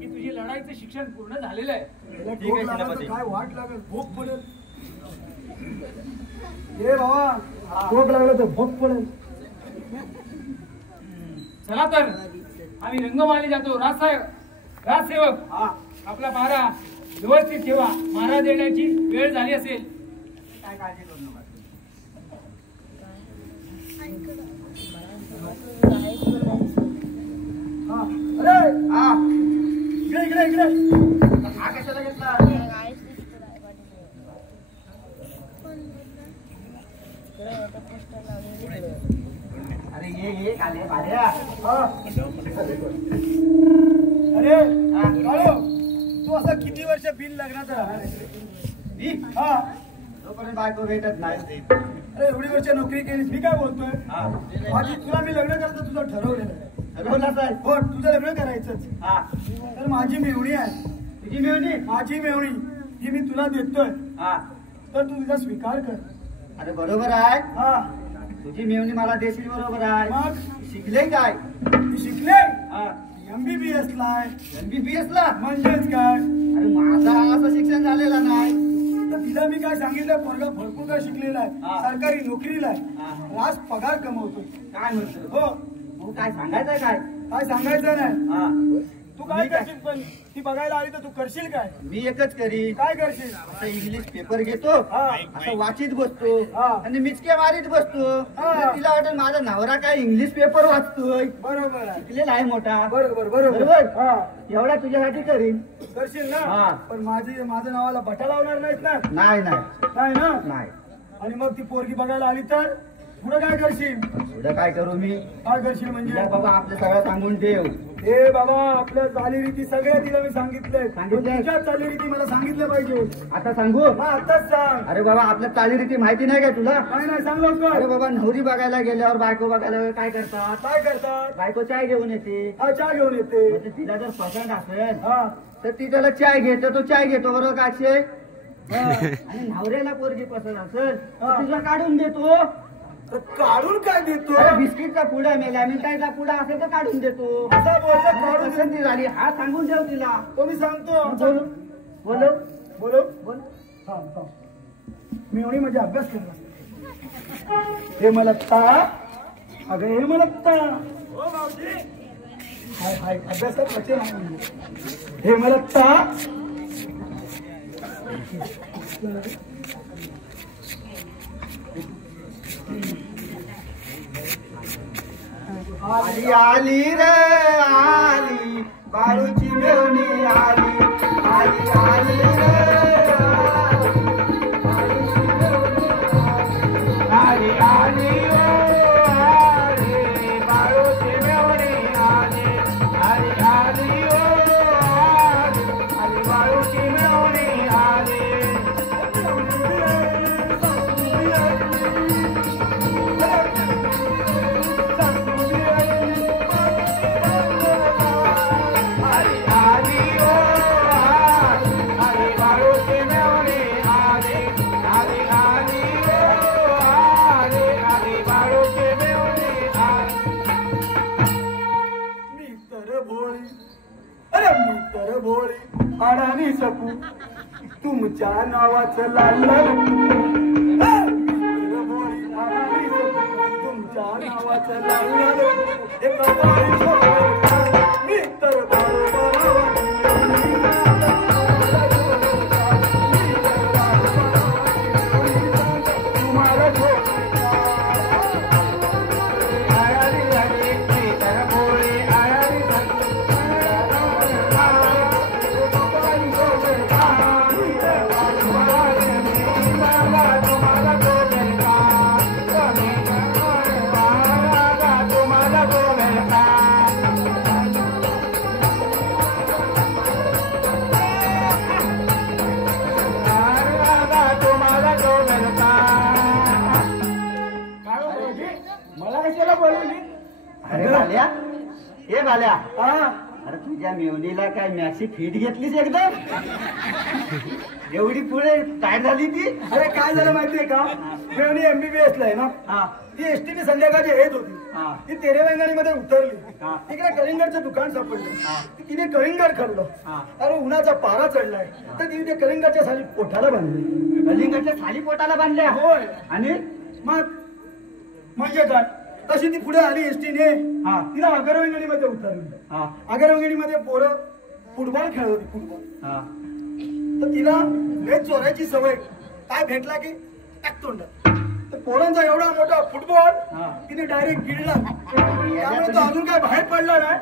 की तुझी लढाईचं शिक्षण पूर्ण झालेलं आहे. याला ठोक लागला तर काय वाट लागेल, भोग पडेल. ए बाबा, ठोक लागला तर भोग पडेल. चला तर आम्ही रंगमाली जातो. राजसेवक आपला मारा व्यवस्थित ठेवा. मारा देण्याची वेळ झाली असेल. काय काळजी करू नका. अरे इकडे इकडे इकडे. हा कशाला घेतला? अरे ये काले भाड्या. अरे काळू, तू असं किती वर्ष बिन लग्नाचं राहणार आहे? हा, जोपर्यंत बायको भेटत नाही. अरे एवढी वर्ष नोकरी केलीस, मी काय बोलतोय? माझी तुला मी लग्न करायचं तुझं ठरवलेलं आहे. हो, तुझं लग्न करायचंच. तर माझी मेवणी आहे. तुझी मेवणी? माझी मेवणी ही मी तुला देतोय. तर तू तिचा स्वीकार कर. अरे बरोबर आहे. हा, तुझी मेवणी मला देशील, बरोबर आहे. मग शिकले काय? शिकले MBBS ला. MBBS ला म्हणजेच काय? अरे माझा असं शिक्षण झालेलं नाही. तर तिला मी काय सांगितलं, पोरगा भरपूर काय शिकलेला आहे, सरकारी नोकरीला आहे, राज पगार कमवतो. काय म्हणतो? हो, काय सांगायचंय? काय सांगायचं नाही. तू काय करशील? पण ती बघायला आली तर तू करशील काय? मी एकच करीन. काय करशील? असं इंग्लिश पेपर घेतो, असं वाचित बसतो आणि मिचके मारीत बसतो. तिला वाटेल माझा नवरा काय इंग्लिश पेपर वाचतोय. बरोबर आहे, शिकलेला आहे मोठा. बरोबर बरोबर. एवढा तुझ्यासाठी करीन. करशील ना? पण माझ्या नावाला बटा लावणार नाहीत ना? नाही नाही ना? नाही. आणि मग ती पोरगी बघायला आली तर पुढे काय करशील? पुढे काय करू मी? काय करशील म्हणजे? बाबा आपल्या सगळं सांगून ठेव. हे बाबा, आपल्या चालीरीती सगळ्या तिला मी सांगितलंय. तुझ्या चालीरीती मला सांगितलं पाहिजे. आता सांगू? आताच सांग. अरे बाबा, आपल्या चालीरीती माहिती नाही काय तुला? काय नाही, सांग लवकर. अरे बाबा, नवरी बघायला गेल्यावर बायको बघायला काय करतात? बायको चाय घेऊन येते. हा, चाय घेऊन येते. म्हणजे तिला जर पसंत असेल तर ती त्याला चाय घेतो, तो चाय घेतो, बरोबर काक्षे? आणि नवऱ्याला पोरगी पसंत असेल तर तुला काढून देतो. काढून काय देतो? बिस्किटचा पुडा, मिठाईचा पुडा असेल तर काढून देतो. असा बोलला पसंती झाली. हा, सांगून ठेव तिला. तो मी सांगतो. बोलो बोलो बोल. मी म्हणजे अभ्यास केला. हे मलत्ता, अगं हे मलत्ता. हो भाऊजी, हाय हाय, अभ्यासात लक्ष नाही. हे मलत्ता, आली आली रे आली, बाळूची मेवणी आली. आली आली रे आली, आली आली बाळूची मेवणी आली. आली आली आली बाळूची मेवणी आली. अडाणी सकू तुमच्या नावाचं लाल. तुमच्या नावाचं लाल. मी तर अरे तुझ्या मेवणीला काय मॅक्सी फिट घेतलीस एकदम? एवढी पुढे काय झाली ती? अरे काय झालं माहितीये का, मेवणी MBBS ला आहे ना. ती एसटीने संध्याकाळची येत होती. हा. ती तेरेवेंगणीमध्ये उतरली. तिकडे कलिंगडचं दुकान सापडलं. तिने कलिंगड खाल्लं. अरे उन्हाचा पारा चढलाय तर तिने कलिंगडच्या साली पोटाला बांधली. कलिंगडच्या थाली पोटाला बांधल्या. होय. आणि मग म्हणजे काय तशी ती पुढे आली एसटीने. तिला आगरवेंगणीमध्ये उतरली. आगरवेंगणीमध्ये पोरं फुटबॉल खेळत होती. फुटबॉल तर तिला भेट चोरायची सवय. काय भेटला की टाकतोंड. तर पोरांचा एवढा मोठा फुटबॉल तिने डायरेक्ट गिळला. त्यामुळे तो अजून काय बाहेर पडला नाही.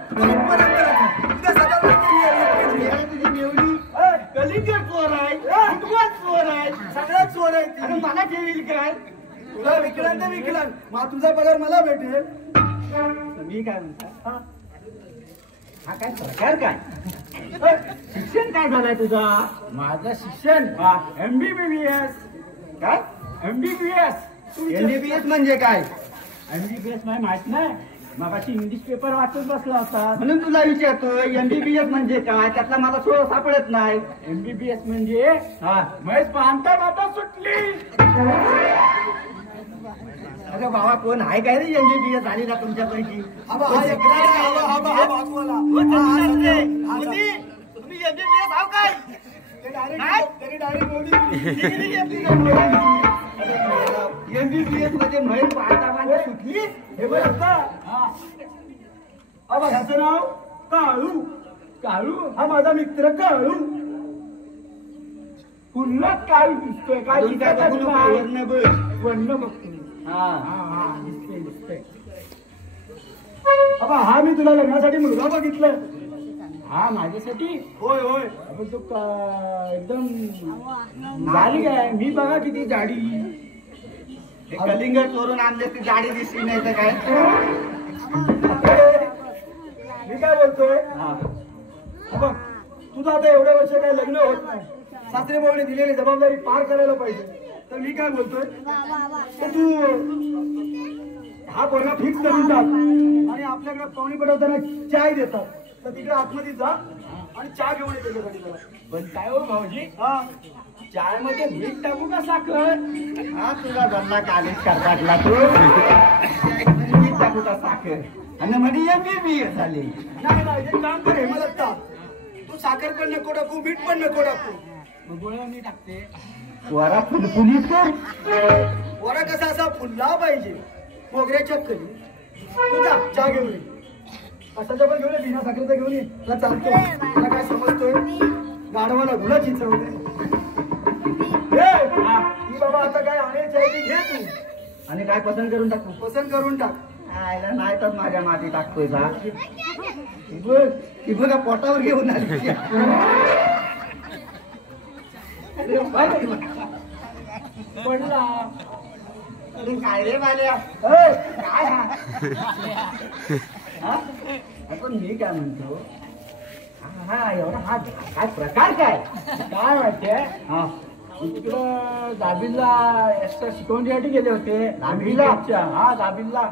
कलिंगड चोर आहे, फुटबॉल चोर आहे, सगळ्यात चोर आहे ती. आणि मला ठेवील काय? तुला विकलान तर विकलान मग तुझा पगार मला भेटेल. मी काय म्हणता हा काय प्रकार काय? शिक्षण काय झालंय तुझा? माझं शिक्षण MBBS. काय MBBS. MBBS म्हणजे काय? MBBS नाही माहित नाही. मगाशी इंग्लिश पेपर वाचत बसला होता म्हणून तुला विचारतोय MBBS म्हणजे काय? त्यातला मला सोळ सापडत नाही. MBBS म्हणजे म्हैस पाहता बाता सुटली. अरे बाबा कोण आहे काय रे MBBS झाली ना तुमच्यापैकी? तुम्ही MBBS आहो काय? MBBS मध्ये म्हैस पाहता बाता सुटली. हे बघ आता ह्याचं नाव काळू. काळू हा माझा मित्र काळू. पुन्हा काळू दिसतोय. काय वर्ण बघतो. हा मी तुला लग्नासाठी मुलगा बघितलाय. हा माझ्यासाठी? होय होय. तो एकदम जाडी आहे. मी बघा किती जाडी. कलिंगड चोरून आणले ती गाडी दिसली नाही तर काय? मी काय बोलतोय बघ तुझं आता एवढ्या वर्ष काही लग्न होत नाही. सासरे भाऊने दिलेली जबाबदारी पार करायला पाहिजे. तर मी काय बोलतोय तर तू हा पोरगा फिक्स करून टाक. आणि आपल्याकडे पाहुणे पडवताना चाय देतात तर तिकडे आतमध्ये जा आणि चहा घेऊन ये त्याच्यासाठी जरा. पण काय हो भाऊजी हा चाय मध्ये मीठ टाकू का साखर? हा तुला धरला कालीच करताटला तू. टाकू का साखर आणि म्हणजे MBBS झाली. नाही नाही एक काम कर हेमलत तू साखर पण नको टाकू मीठ पण नको टाकू. मग गोळ्या मी टाकते. वरा फुलफुलीत कर. वरा कसा असा फुलला पाहिजे. मोगऱ्याच्या कली तुझा चहा घेऊन ये. कशाचा पण घेऊन ये. बिना साखरेचा घेऊन ये. तुला चालतो. तुला काय समजतोय गाढवाला धुळा चिंचवते. ही बाबा आता काय आणायची आहे ती घे तू. आणि काय पसंत करून टाकू? पसंत करून टाक. नाही तर माझ्या माती टाकतोय का? ती बघा पोटावर घेऊन आली. पडला. अरे काय रे बाल्या काय पण मी काय म्हणतो हा एवढा हा काय प्रकार काय? काय माहितीये तिकडं दाबीला एक्स्ट्रा शिकवण्यासाठी गेले होते. दाबीला? हा दाबीला.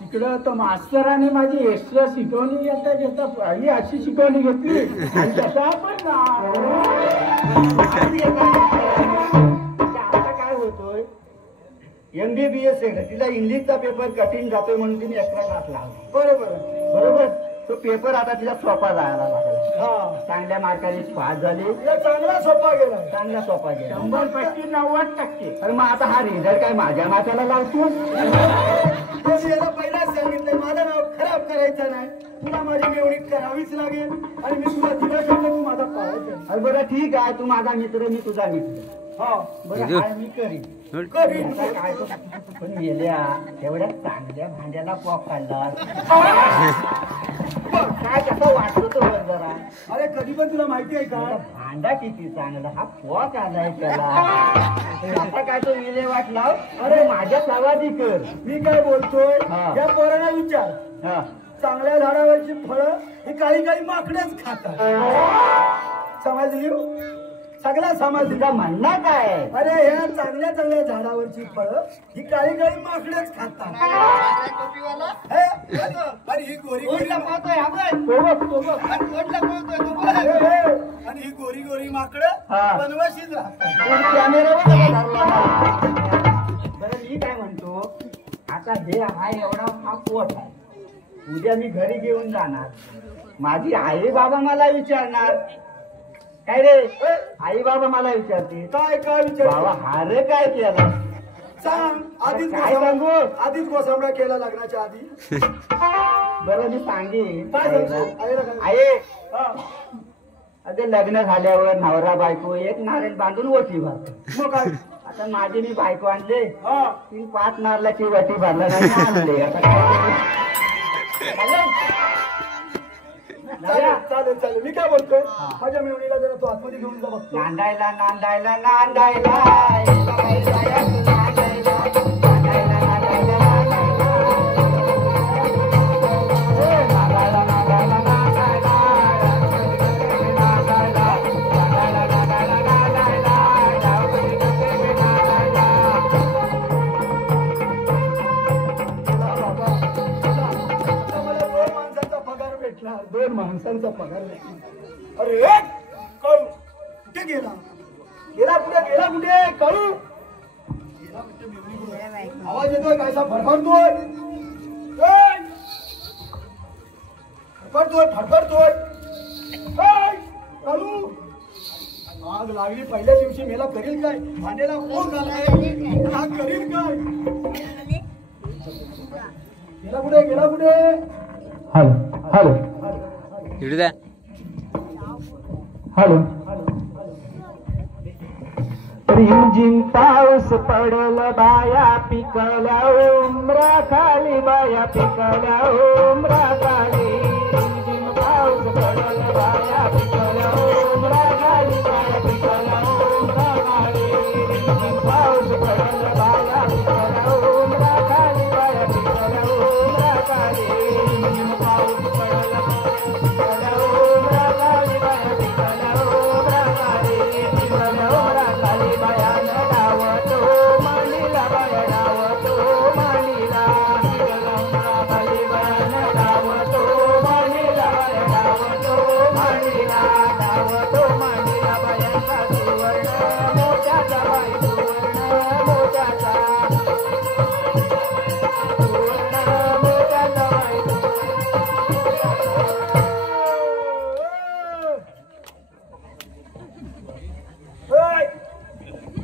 तिकडं तो मास्तराने माझी एक्स्ट्रा शिकवणी घेता ही अशी शिकवणी घेतली आणि त्याचा पण आता काय होतोय MBBS आहे तिला इंग्लिशचा पेपर कठीण जातोय म्हणून तिने एक्स्ट्रा क्लास लावला. बरोबर तो पेपर आता तिला सोपा जायला लागला. चांगल्या मार्काने पास झाली. चांगला सोपा गेला. चांगला सोपा गेला. 100% 90%. अरे मग आता हा रिझल्ट काय माझ्या माथ्याला लावतो? याला पहिलाच सांगितलंय माझं नाव खराब करायचं नाही. तुला माझी मेवणी करावीच लागेल आणि मी तुला दिला शब्द तू माझा पाळायचा. अरे बरं ठीक आहे तू माझा मित्र मी तुझा मित्र. हा बरं काय मी करीन. काय पण गेल्या एवढ्या चांगल्या भांड्याला पॉक काढला. काय कसं वाटलं तो वर जरा. अरे कधी पण तुला माहिती आहे का भांडा किती चांगला हा पॉक आलाय त्याला. आता काय तो विल्हेवाट लाव. अरे माझ्या सवादी कर. मी काय बोलतोय या पोराला विचार. हा चांगल्या झाडावरची फळं ही काही काही माकडेच खातात. समजली? सगळा समाज तुझा म्हणणं काय? अरे ह्या चांगल्या चांगल्या झाडावरची फळं ही काही काही माकडेच खातात. आणि ही गोरी गोरी आणि ही गोरी गोरी माकडं वनवाशीच राहतात. बरं मी काय म्हणतो आता हे हा एवढा हा पोट आहे. उद्या मी घरी घेऊन जाणार. माझी आई बाबा मला विचारणार काय रे. आई बाबा मला विचारते काय काय विचार बाबा हारे काय केला. सांग. आधीच काय सांगू? आधीच गोसांबडा केला लग्नाच्या आधी. बरं मी सांगेन. काय सांगतो आईला काय? आई हा. अरे लग्न झाल्यावर नवरा बायको एक नारळ बांधून ओटी भरतो. मग काय? आता माझी मी बायको आणले हा. 3-5 नारळाची वटी भरला नाही आणले. आता काय चालेल चालेल. मी काय बोलतोय माझ्या मेवणीला जरा तू आतमध्ये घेऊन जा बघतो. नांदायला नांदायला नांदायला नांदायला दोन माणसांचा पगार भेटला. अरे कळू कुठे गेला. गेला कुठे गेला कुठे कळू. गेला कुठे मेवणी. आवाज येतोय कायसा फडफडतोय. फडफडतोय फडफडतोय. कळू आग लागली पहिल्या दिवशी मेला करील काय. भांडेला कोण घालाय हा करील काय. गेला कुठे गेला कुठे. Hello hello hello. रिमझिम पाऊस पडल बाया पिकल्या उमरा खाली बाया पिकल्या उमरा खाली. रिमझिम पाऊस पडल बाया पिकल्या उमरा खाली बाया पिकल्या उमरा खाली. रिमझिम पाऊस पडल बाया पिकल्या उमरा खाली बाया पिकल्या उमरा खाली. रिमझिम पाऊस पडल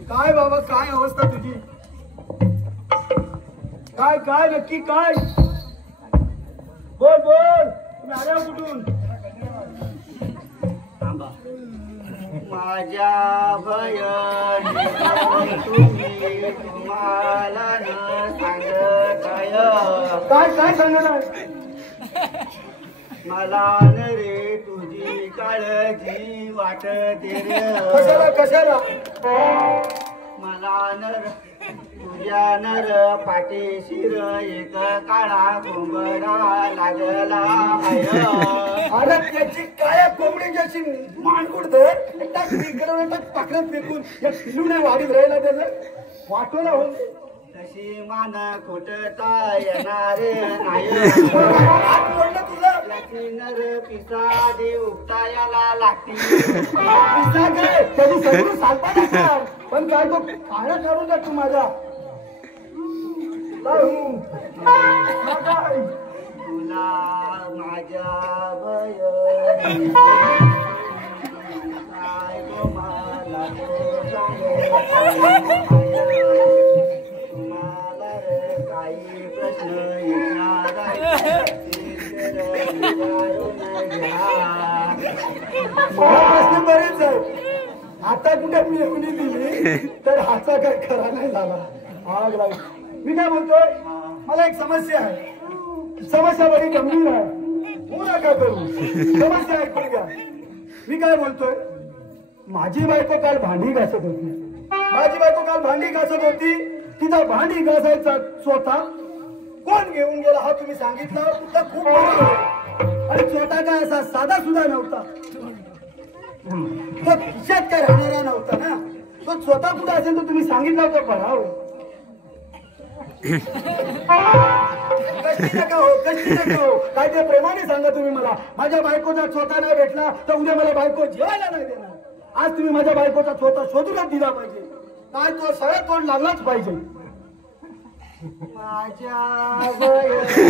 काय बाबा काय अवस्था तुझी. काय काय नक्की काय. बोल बोल. तुम्ही आल्या कुठून. माझ्या बहिणी तुम्ही तुम्हाला न सांगत काय काय सांगणार. मला न रे तुझी काळजी वाटते रे. कशाला कशाला. मला नर तुझ्या नर पाठीशीर एक काळा कोंबडा लागला आहे. अरे त्याची काय कोंबडी ज्याची मानकुड धर टाक इकडे टाक पाखरात फेकून या पिलू नाही वाढीत राहिला त्याचं वाटोला होऊन. तशी मान खोटता येणार नाही. हात मोडलं तुझं. त्याची नर पिसा दे उपटायला लागती. पिसा काय कधी सगळं सालपा लागणार. पण काय तो काळा काढून टाक तू माझा. तुला माझ्या बहिणी काय तुम्हाला तुम्हाला काही प्रश्न प्रश्न बरेच आहे. आता कुठे मेवणी दिली तर हाचा काय खरा नाही झाला. आग लागली. मी काय म्हणतोय मला एक समस्या आहे. समस्या बरी गंभीर आहे. हो नका करू. समस्या ऐकून घ्या. मी काय बोलतोय माझी बायको काल भांडी घासत होती. माझी बायको काल भांडी घासत होती. तिचा भांडी घासायचा स्वतः कोण घेऊन गेला हा तुम्ही सांगितलं तर खूप बरं होईल. आणि स्वतः काय असा साधा सुद्धा नव्हता. तो खिशात काय राहणारा नव्हता ना. तो स्वतः कुठे असेल तर तुम्ही सांगितलं होतं पडावं. कष्टी नका हो कष्टी नका हो. काय ते प्रेमाने सांगा तुम्ही मला. माझ्या बायकोचा स्वतः नाही भेटला तर उद्या मला बायको जेवायला नाही देणार. आज तुम्ही माझ्या बायकोचा स्वतः शोधूनच दिला पाहिजे. काय तो सगळ्या तोंड लागलाच पाहिजे. माझ्या वयाची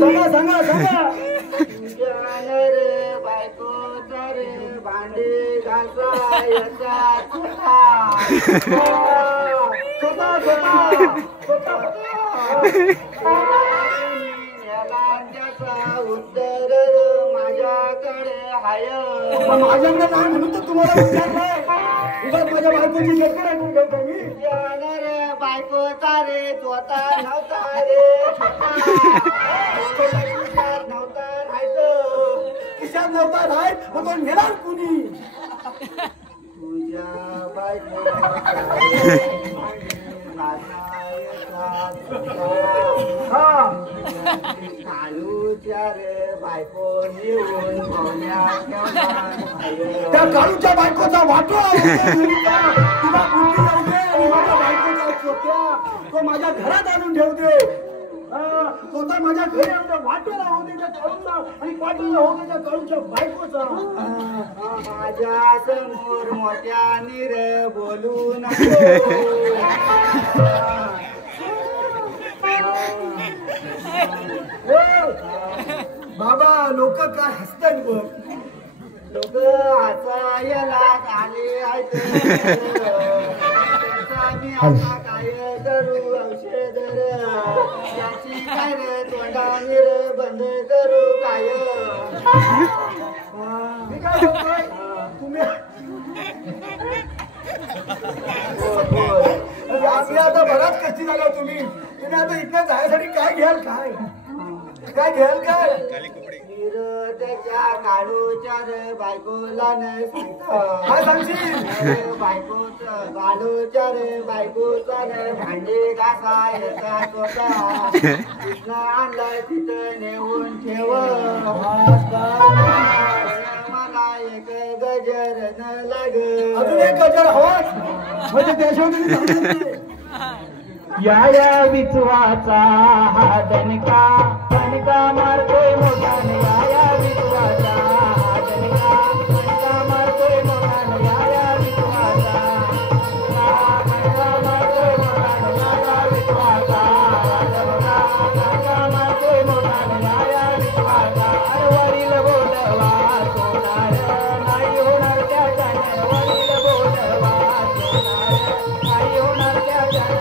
सांगा सांगा सांगा तुझ्यावर बायको तर भांडी घासायचा उत्तर माझ्याकडे हाय माझ्याकडे नाही म्हणून तर तुम्हाला विचारलंय उगाच माझ्या बायकोची चक्कर ऐकून ठेवतो मी बायको तारे स्वतः नव्हता रे नव्हता राहायचं किशात नव्हता राहाय मग कोण घेणार कुणी तुझ्या बायको काळूच्या रे बायको येऊन त्या काळूच्या बायकोचा वाटो तुला बुद्धी जाऊ दे आणि माझ्या बायकोचा चोट्या तो माझ्या घरात आणून ठेवते स्वतः माझ्या घरी आणून वाटेला होऊ दे त्या काळूचा आणि पाठीला होऊ दे त्या काळूच्या बायकोचा माझ्या समोर मोठ्या निर बोलू नको बाबा लोक काय हसतात बघ लोक हसायला आले आहेत मी आता काय करू औषध त्याची काय रे तोंडाने रे बंद करू काय मी काय बोलतोय तुम्ही आपल्या आता बराच कष्टी झाला तुम्ही आता इथं जायसाठी काय घ्याल काय काय घ्याल काय त्याच्या काळूच्या रे बायकोला काय सांगशील बायकोच काळूच्या रे बायकोचा रे भांडे घासायचा स्वतः तिथं आणलाय तिथं नेऊन ठेव मला एक गजर न लाग अजून एक गजर हवा म्हणजे त्याच्यावर या विचवाचा हा दणका दणका मारतोय मोठाने या विचवाचा हा दणका दणका मारतोय मोठाने या विचवाचा दणका मारतोय मोठाने या विचवाचा दणका दणका मारतोय मोठाने या विचवाचा वरील बोलवा सोनार नाही होणार त्याच्याने वरील बोलवा सोनार नाही होणार त्याच्याने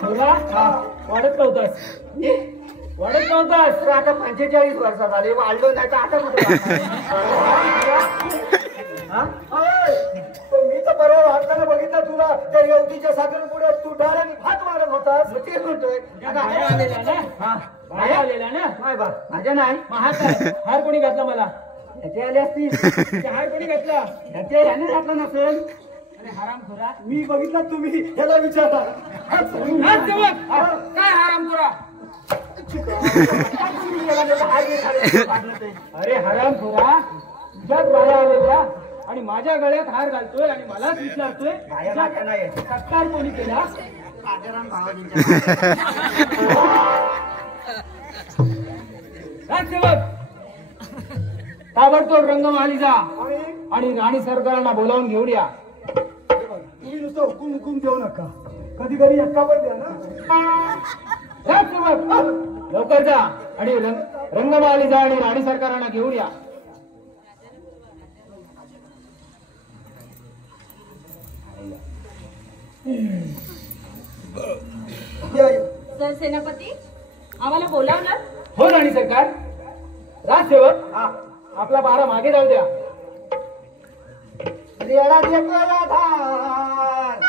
वाढत नव्हतास वाढत नव्हतास आता 45 वर्षात आले वाढलो नाही तर आता मी तर परवा वाढताना बघितलं तुला त्या येवतीच्या साखर पुढे तू डाळ्याने भात मारत होतास ते म्हणतोय आलेला ना माझ्या नाही हार कोणी घातला मला ह्याचे आले असतील हार कोणी घातला ह्याचे ह्याने घातला नसेल अरे हरामखोरा मी बघितला तुम्ही ह्याला विचारता काय हरामखोरा अरे हरामखोरा तुझ्याच बाया आलेल्या आणि माझ्या गळ्यात हार घालतोय आणि मलाच विचारतोय सत्कार कोणी केला ताबडतोब रंगमहाली जा आणि आणि राणी सरकारांना बोलावून घेऊन या. तुम्ही नुसतं हुकूम देऊ नका, कधी कधी एक्का पण द्या ना. जा सेवक, लवकर जा आणि रंगमहाली जा आणि राणी सरकारांना घेऊन या. सर सेनापती आम्हाला बोलावलं. हो राणी सरकार. राजसेवक आपला पारा मागे जाऊ द्या. रेडा देतोया धार,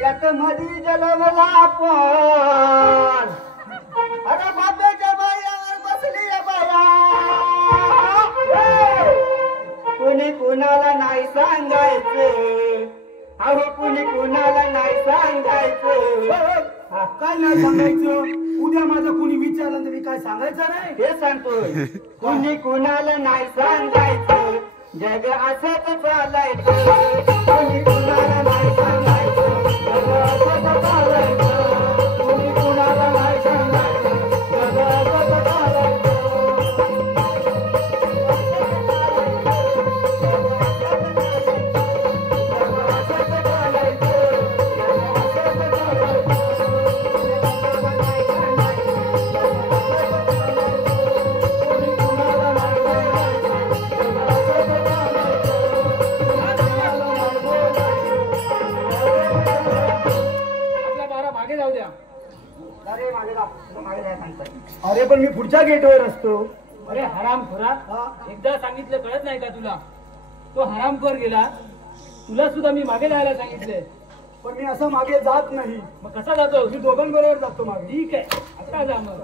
यात मधी जलमला आपण. अरे बापेच्या बायावर बसली या बाया, कुणी कुणाला नाही सांगायचं. अहो कुणी कुणाला नाही सांगायचं. काय नाही सांगायचं? उद्या माझं कुणी विचारलं तरी काय सांगायचं नाही हे सांगतोय. कुणी कुणाला नाही सांगायचं, जग असंच चालायचं. कुणी कुणाला नाही सांगायचं, जग असंच चालायचं. कुणी कुणाला नाही सांगायचं, जग असंच चालायचं. आपला पारा मागे जाऊ द्या. अरे पण मी पुढच्या गेटवर असतो. अरे हरामखोरा, एकदा सांगितलं कळत नाही का तुला? तो हरामखोर गेला, तुला सुद्धा मी मागे जायला सांगितले. पण मी असं मागे जात नाही. मग कसा जातो? मी दोघांबरोबर जातो मागे. ठीक आहे, आता जा मग.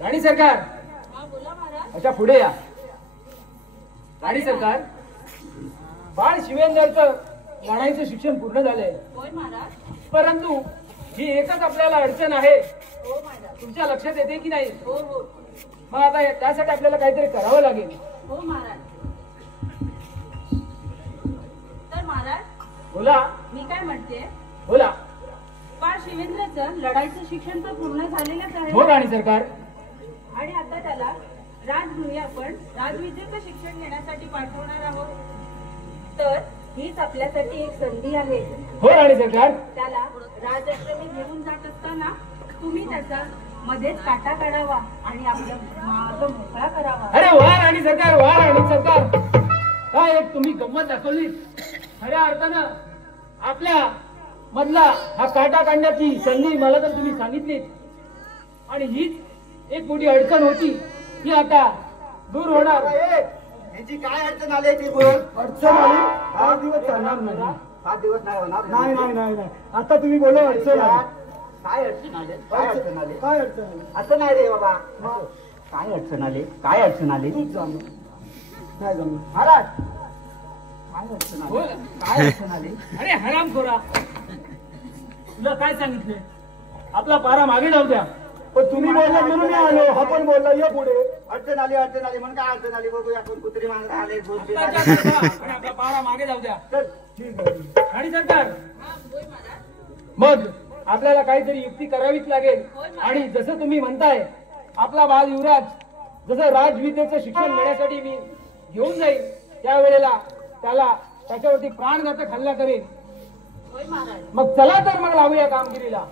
राणी सरकार, हा बोला महाराज. अच्छा पुढे या. राणी सरकार, बाळ शिवेंद्रचं लढाईचं शिक्षण पूर्ण झालंय, होय महाराज. परंतु ही एकच आपल्याला अडचण आहे. हो महाराज. तुमच्या लक्षात येते की नाही? हो हो मग आता त्यासाठी आपल्याला काहीतरी करावं लागेल. हो महाराज. तर महाराज बोला मी काय म्हणते, बोला. बाळ शिवेंद्रचं लढाईचं शिक्षण तर पूर्ण झालेलंच हो आहे राणी सरकार. आणि आता त्याला राजगृही आपण राजविद्येचं शिक्षण घेण्यासाठी पाठवणार आहोत. तर हीच आपल्यासाठी एक संधी आहे. हो राणी सरकार. त्याला राजश्रमी घेऊन जात असताना तुम्ही त्याचा मध्येच काटा काढावा आणि आपला मार्ग मोकळा करावा. अरे वा राणी सरकार, वा राणी सरकार. काय एक तुम्ही गंमत दाखवली. खऱ्या अर्थानं आपल्या मधला हा काटा काढण्याची संधी मला तर तुम्ही सांगितली, आणि हीच एक मोठी अडचण होती ती आता दूर होणार. यांची काय अडचण आली ती बोल. अडचण आली? 5 दिवस चालणार नाही. 5 दिवस नाही होणार. नाही नाही नाही नाही. आता तुम्ही बोला अडचण आली. काय अडचण आली? काय अडचण आली? काय अडचण आली? असं नाही रे बाबा. काय अडचण आली? काय अडचण आली? तूच जाण. नाही जमलं महाराज. काय अडचण आली? बोल. काय अडचण आली? अरे हरामखोरा, तुला काय सांगितले? आपला पारा मागे जाऊ द्या. पण तुम्ही बोलला म्हणून मी आलो. हा पण बोलला ये पुढे. अडचण आली म्हणून काय अडचण आली बघूया. कोण कुत्री मांजर आले गोष्टी आत्ताच्या आता आणि आपला पारा मागे जाऊ द्या. ठीक आहे. राणी सरकार, हा होय महाराज. मग आपल्याला काहीतरी युक्ती करावीच लागेल. आणि जसं तुम्ही म्हणताय, आपला बाल युवराज जसं राजविद्येचं शिक्षण घेण्यासाठी मी घेऊन जाईल, त्यावेळेला त्याला त्याच्यावरती प्राणघातक हल्ला करेल. होय महाराज. मग चला तर मग लावूया कामगिरीला.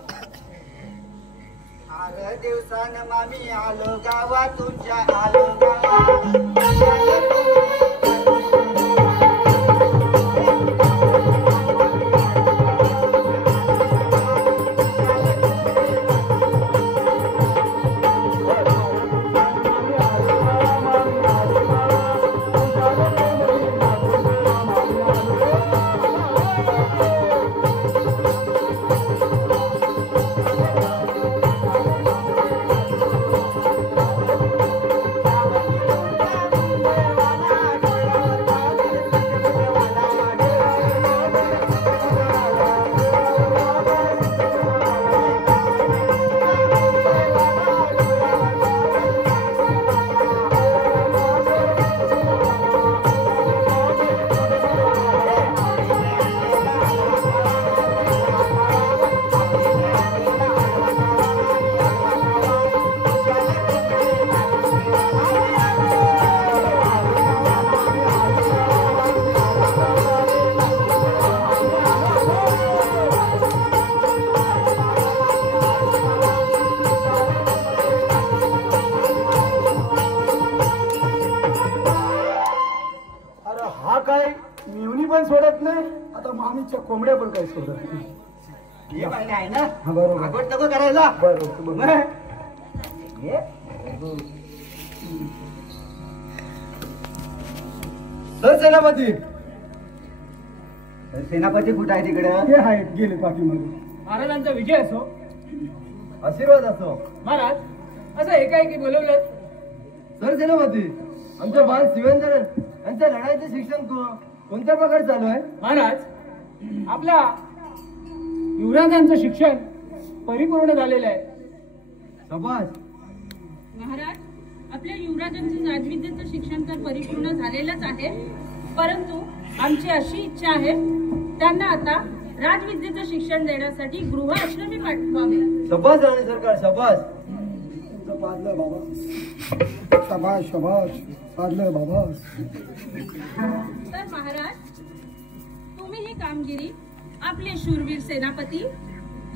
अरे दिवसानं मामी आलो गावा तुमच्या आलो गावा. आता मामीच्या कोंबड्या पण काही सोडत नाही. हे पाहिजे आहे ना हा, बरोबर. भागवत नको करायला बरोबर. हे? सरसेनापती सेनापती कुठं आहे तिकडं? हे आहेत गेले पाठीमागे. महाराजांचा विजय असो. आशीर्वाद असो. महाराज असं एकाएकी बोलवलं. सरसेनापती आमच्या बाल शिवेंद्र यांच्या लढाईचं शिक्षण कोणत्या प्रकारे चालू आहे? महाराज आपल्या युवराजांचं शिक्षण परिपूर्ण झालेलं आहे. शाबास. महाराज आपल्या युवराजांचं राजविद्येचं शिक्षण तर परिपूर्ण झालेलंच आहे, परंतु आमची अशी इच्छा आहे त्यांना आता राजविद्येचं शिक्षण देण्यासाठी गृहआश्रमी पाठवावे. शाबास राणी सरकार शाबास. पाडलं बाबा. शबाश शबाश. पाडलं बाबा. तर महाराज तुम्ही ही कामगिरी आपले शूरवीर सेनापती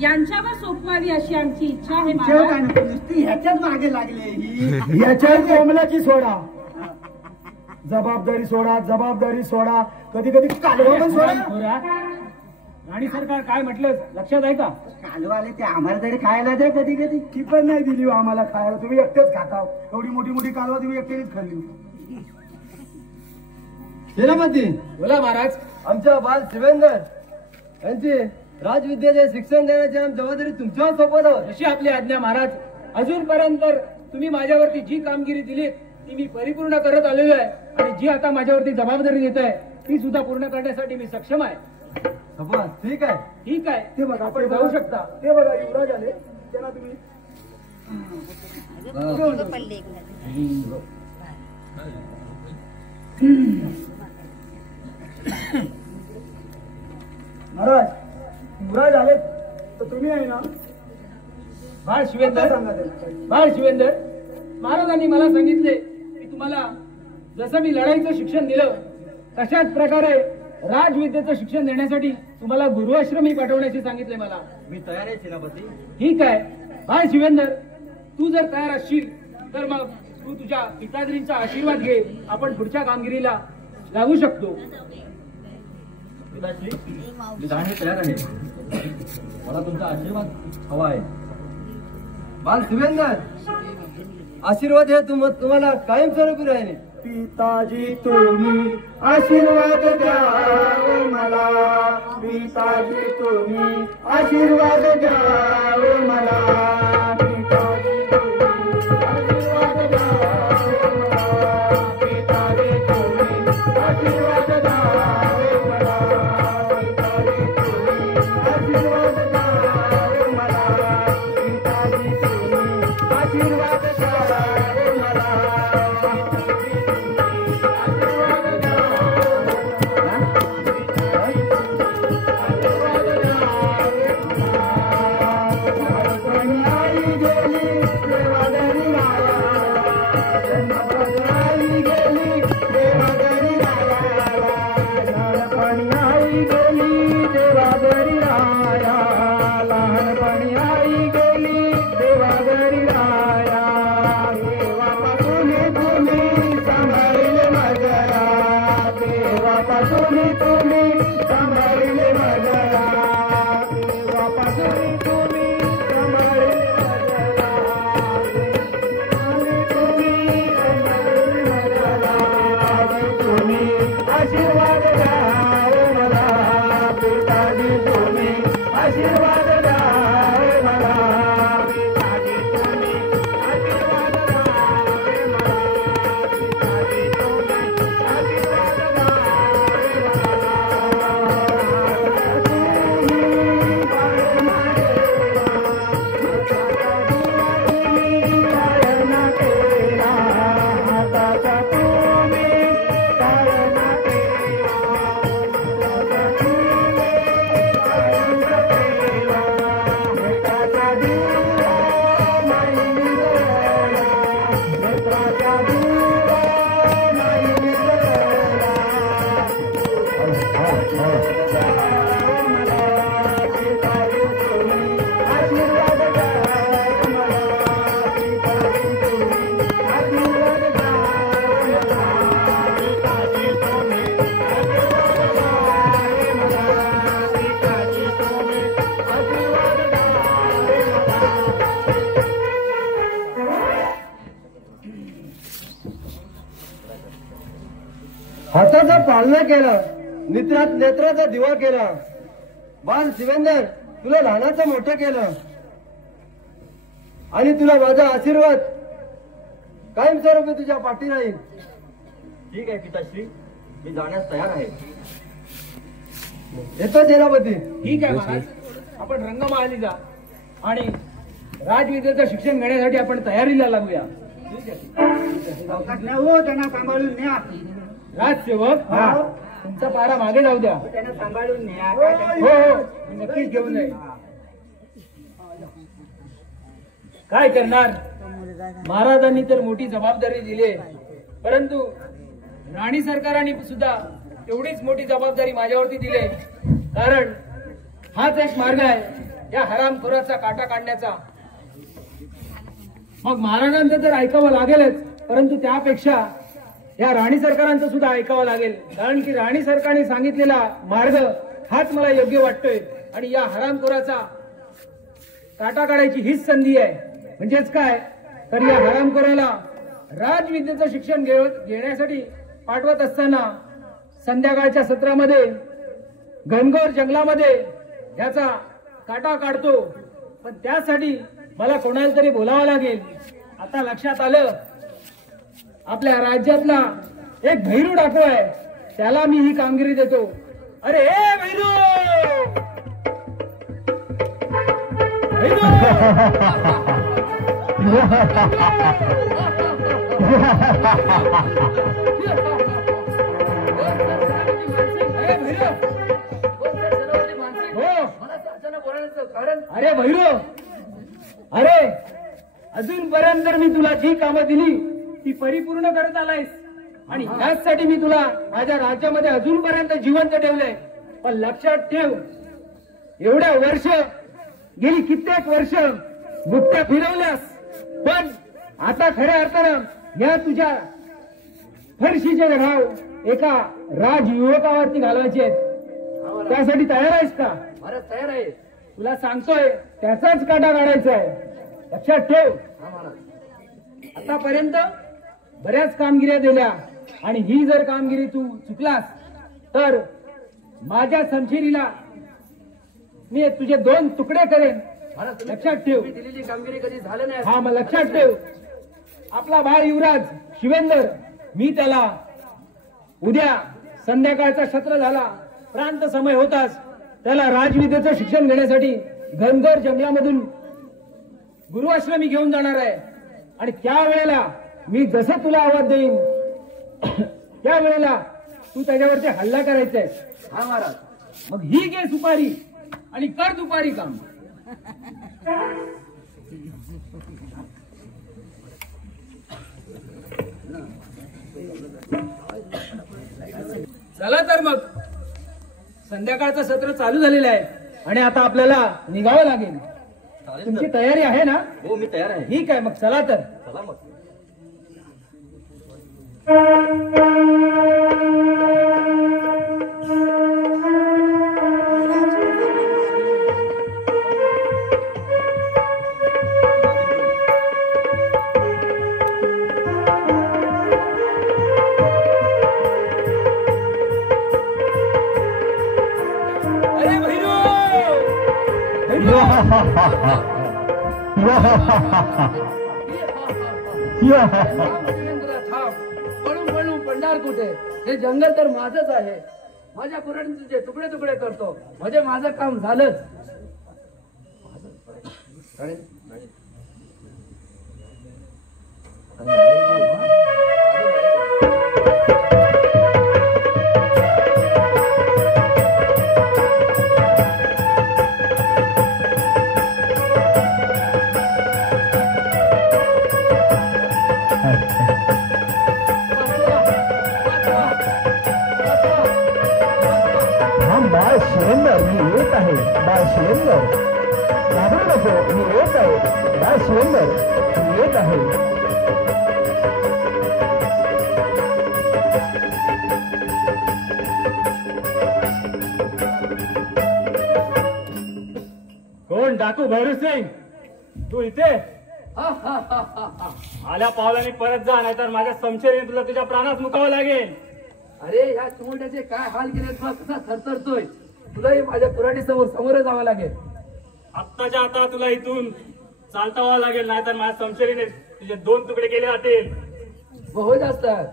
यांच्यावर सोपवावी अशी आमची इच्छा आहे. ठेव काय महाराज नको, नुसती ह्याच्याच मागे लागले ही. याच्या कोंबल्याची सोडा. जबाबदारी सोडा. जबाबदारी सोडा. कधी कधी कालवा पण सोडा. राणी सरकार काय म्हटलं लक्षात आहे का? कालवाले ते आम्हाला तरी खायला द्या कधी कधी. ती पण नाही दिली हो आम्हाला खायला. तुम्ही एकटेच खाता. एवढी मोठी मोठी कालवा तुम्ही एकटेच खाल्ली. सेनापती बोला महाराज. आमच्या बाल शिवेंद्र यांची राजविद्येचे शिक्षण देण्याची आमची जबाबदारी तुमच्यावर सोपवत आहोत. अशी आपली आज्ञा महाराज. अजूनपर्यंत तुम्ही माझ्यावरती जी कामगिरी दिली ती मी परिपूर्ण करत आलेलो आहे आणि जी आता माझ्यावरती जबाबदारी देत आहे ती सुद्धा पूर्ण करण्यासाठी मी सक्षम आहे. शाबास. ठीक आहे. ठीक आहे. ते बघा आपण जाऊ शकता. ते बघा युवराज आले. त्यांना तुम्ही पडले एक महाराज युवराज आले तर तुम्ही आहे ना. बाळ शिवेंदर. सांगा त्यांना. बाळ शिवेंदर महाराजांनी मला सांगितले की तुम्हाला जसं मी लढाईचं शिक्षण दिलं तशाच प्रकारे राजविद्येचं शिक्षण देण्यासाठी तुम्हाला गुरुआश्रमी पाठवण्याचे सांगितले मला. मी तयार आहे सेनापती. ठीक आहे. बाळ शिवेंदर तू जर तयार असशील तर मग तू तुझ्या पिताश्रींचा आशीर्वाद घे. आपण पुढच्या कामगिरीला लागू शकतो. पिताश्री मी जाणे तयार आहे. मला तुमचा आशीर्वाद हवा आहे. बाल शिवेंद्र आशीर्वाद हे तुम्हाला कायमस्वरूपी राहील. पिताजी तुम्ही आशीर्वाद द्या मला. पिताजी तुम्ही आशीर्वाद द्या मला. पिताजी तुम्ही आशीर्वाद द्या मला. पिताजी तुम्ही आशीर्वाद द्या मला. पिताजी तुम्ही आशीर्वाद द्या मला. पिताजी तुम्ही आशीर्वाद द्या मला. पालना केलं, नेत्राचा दिवा केला. बाल शिवेंदर, तुला लहानाचं मोठं केलं आणि तुला माझा आशीर्वाद कायमस्वरूपी तुझ्या पाठी राहील. ठीक आहे पिताश्री, मी जाण्यास तयार आहे. येतो सेनापती. ठीक आहे महाराज, आपण रंगमहाली जा आणि राजविद्येचं शिक्षण घेण्यासाठी आपण तयारीला लागूया. त्यांना सांभाळून न्या. राजसेवक, तुमचा पारा मागे जाऊ द्या. त्यांना सांभाळून न्या. हो हो, मी नक्कीच घेऊन जाईल. काय करणार, महाराजांनी तर मोठी जबाबदारी दिली, परंतु राणी सरकारांनी सुद्धा तेवढीच मोठी जबाबदारी माझ्यावरती दिली, कारण हाच एक मार्ग आहे या हरामखोराचा काटा काढण्याचा. मग महाराजांचं तर ऐकावं लागेलच, परंतु त्यापेक्षा या राणी सरकारांचं सुद्धा ऐकावं लागेल, कारण की राणी सरकारने सांगितलेला मार्ग हाच मला योग्य वाटतोय आणि या हरामखोराचा काटा काढायची हीच संधी आहे. म्हणजेच काय, तर या हरामखोराला राजविद्येचं शिक्षण घेण्यासाठी पाठवत असताना संध्याकाळच्या सत्रामध्ये घनघोर जंगलामध्ये याचा काटा काढतो, पण त्यासाठी मला कोणाला तरी बोलावं लागेल. आता लक्षात आलं, आपल्या राज्यातला एक भैरू डाकू आहे, त्याला मी ही कामगिरी देतो. अरे ए भैरू, अरे भैरू, अरे अजूनपर्यंत मी तुला जी कामं दिली ती परिपूर्ण करत आलायस आणि ह्याचसाठी मी तुला माझ्या राज्यामध्ये अजूनपर्यंत जिवंत ठेवलंय. पण लक्षात ठेव, एवढ्या वर्ष, गेली कित्येक वर्ष बुट्ट्या फिरवल्यास, पण आता खऱ्या अर्थानं या तुझ्या फरशीचे घाव एका राजयुवकावरती घालवायचे आहेत. त्यासाठी तयार आहेस का? महाराज तयार आहे. तुला सांगतोय त्याचाच काटा काढायचा आहे, लक्षात ठेव. आतापर्यंत बऱ्याच कामगिऱ्या दिल्या आणि ही जर कामगिरी तू चुकलास तर माझ्या समशिरीला मी तुझे 2 तुकडे करेन, लक्षात ठेव. दिलेली कामगिरी कधी झालं नाही. हा, मग लक्षात ठेव. आपला बाळ युवराज शिवेंदर, मी त्याला उद्या संध्याकाळचा सत्र झाला, प्रांत समय होताच त्याला राजविद्येचं शिक्षण घेण्यासाठी घनघोर जंगलामधून गुरुआश्रमी घेऊन जाणार आहे आणि त्यावेळेला मी जसं तुला आवाज देईन त्यावेळेला तू त्याच्यावरती हल्ला करायचा आहे. हा महाराज. मग ही घे सुपारी आणि कर दुपारी काम. चला तर मग, संध्याकाळचं सत्र चालू झालेलं आहे आणि आता आपल्याला निघावं लागेल. तुमची तयारी आहे ना? हो, मी तयार आहे. ठीक आहे, मग चला तर. चला मग. अरे भैरू, पळून पळून पडणार कुठे? हे जंगल तर माझंच आहे. माझ्या पुराणे तुझे तुकडे तुकडे करतो, म्हणजे माझं काम झालंच. बाळ शिवेंदर, मी येत आहे. बाळ शिवेंदर, घाबरू नको, मी येत आहे. बाळ शिवेंदर, मी येत आहे. कोण डाकू भैरू सिंग, तू इथे? आल्या पावलाने परत जा, नाहीतर माझ्या समशेरीने तुला तुझ्या प्राणास मुकावं लागेल. अरे या चिमुरड्याचे काय हाल केले, तुला कसा थरथरतोय. तुलाही माझ्या पुराठी समोर जावं लागेल. आत्ताच्या आता तुला इथून चालता व्हावं लागेल, नाहीतर माझ्या समशेरीने तुझे 2 तुकडे केले जातील. हो असतात.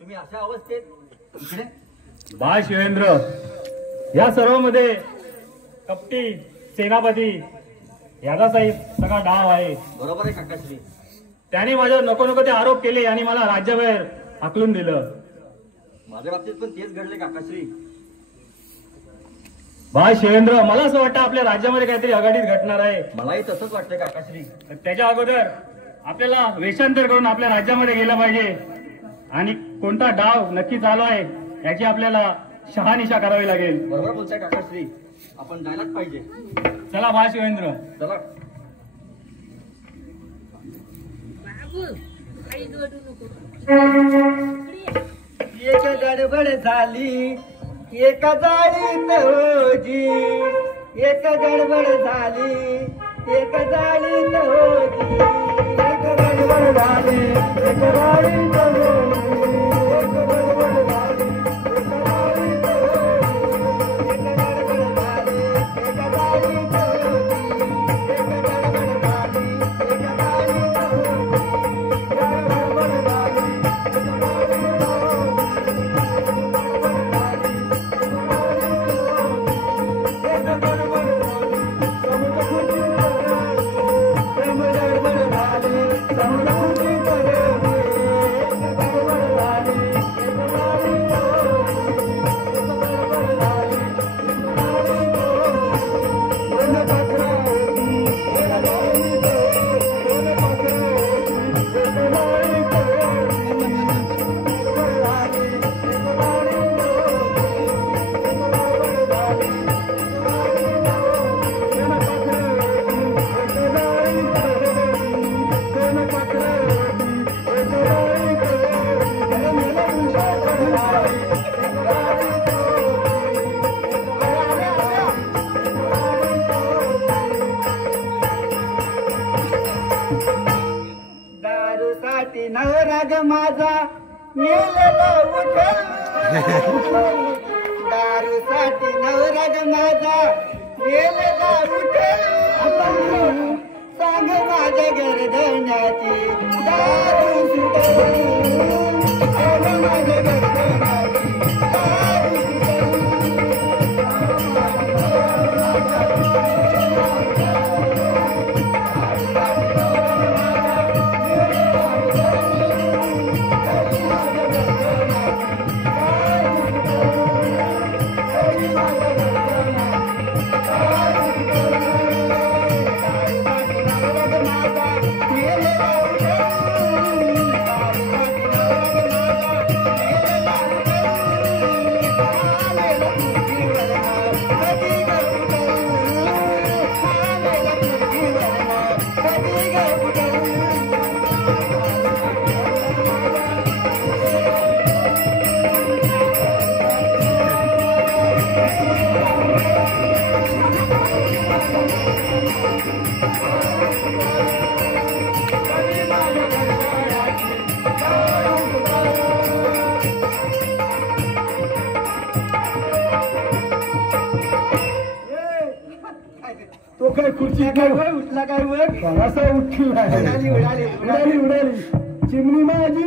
तुम्ही अशा अवस्थेत इकडे बाळ शिवेंद्र, या सर्व मध्ये कपटी सेनापती याचा साहेब सगळा डाव आहे. बरोबर आहे काकाश्री. त्याने माझ्यावर नको नको ते आरोप केले आणि मला राज्याबाहेर हाकलून दिलं. माझ्या बाबतीत पण तेच घडले काकाश्री. बाळ शिवेंद्र, मला असं वाटतं आपल्या राज्यामध्ये काहीतरी आघाडीत घडणार आहे. मलाही तसंच वाटतंय काकाश्री. तर त्याच्या अगोदर आपल्याला वेषांतर करून आपल्या राज्यामध्ये गेलं पाहिजे आणि कोणता डाव नक्की चालू आहे याची आपल्याला शहानिशा करावी लागेल. बरोबर बोलताय काकाश्री, आपण जायलाच पाहिजे. चला बाळ शिवेंद्र. चला. एक गडबड झाली एका जाळीत होजी, एक गडबड झाली एक जाळीत होजी, एक गडबड झाली एक जाळीत होजी, एक गडबड झाली एक जाळीत होजी, एक गडबड झाली एक जाळीत होजी, एक गडबड झाली एक जाळीत होजी, गडबड झाली दारूसाठी नवरा ग माझा मेलेला उठल, दारूसाठी नवरा ग माझा मेलेला उठल, सांग माझ्या गर्दण्याची दारू सुटल, सांग माझ्या गर्दण्याची दारू तो काय खुर्ची काय वर उठला काय वर कसा उठला उडाली उडाली उडाली उडाली चिमणी माझी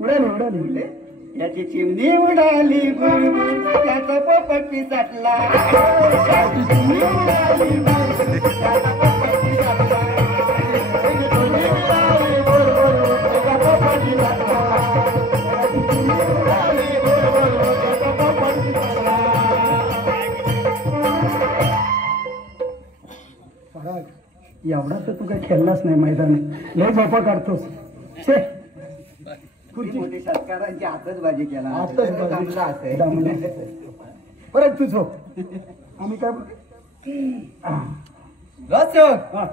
उडाली उडाली याची चिमणी उडाली त्याचा पोपटी साठला, त्याची चिमणी उडाली त्याचा पोपटी साठला, त्याची चिमणी उडाली त्याचा पोपटी साठला, त्याची चिमणी उडाली त्याचा पोपटी साठला. एवढा तर तू काही खेळलाच नाही मैदान, लय झोपा काढतोस. मोठी शेतकऱ्यांची आतचबाजी केला आतचबाजी. जमला असेल. जमला असेल. परत तू झोप. आम्ही काय राजसेवक हा.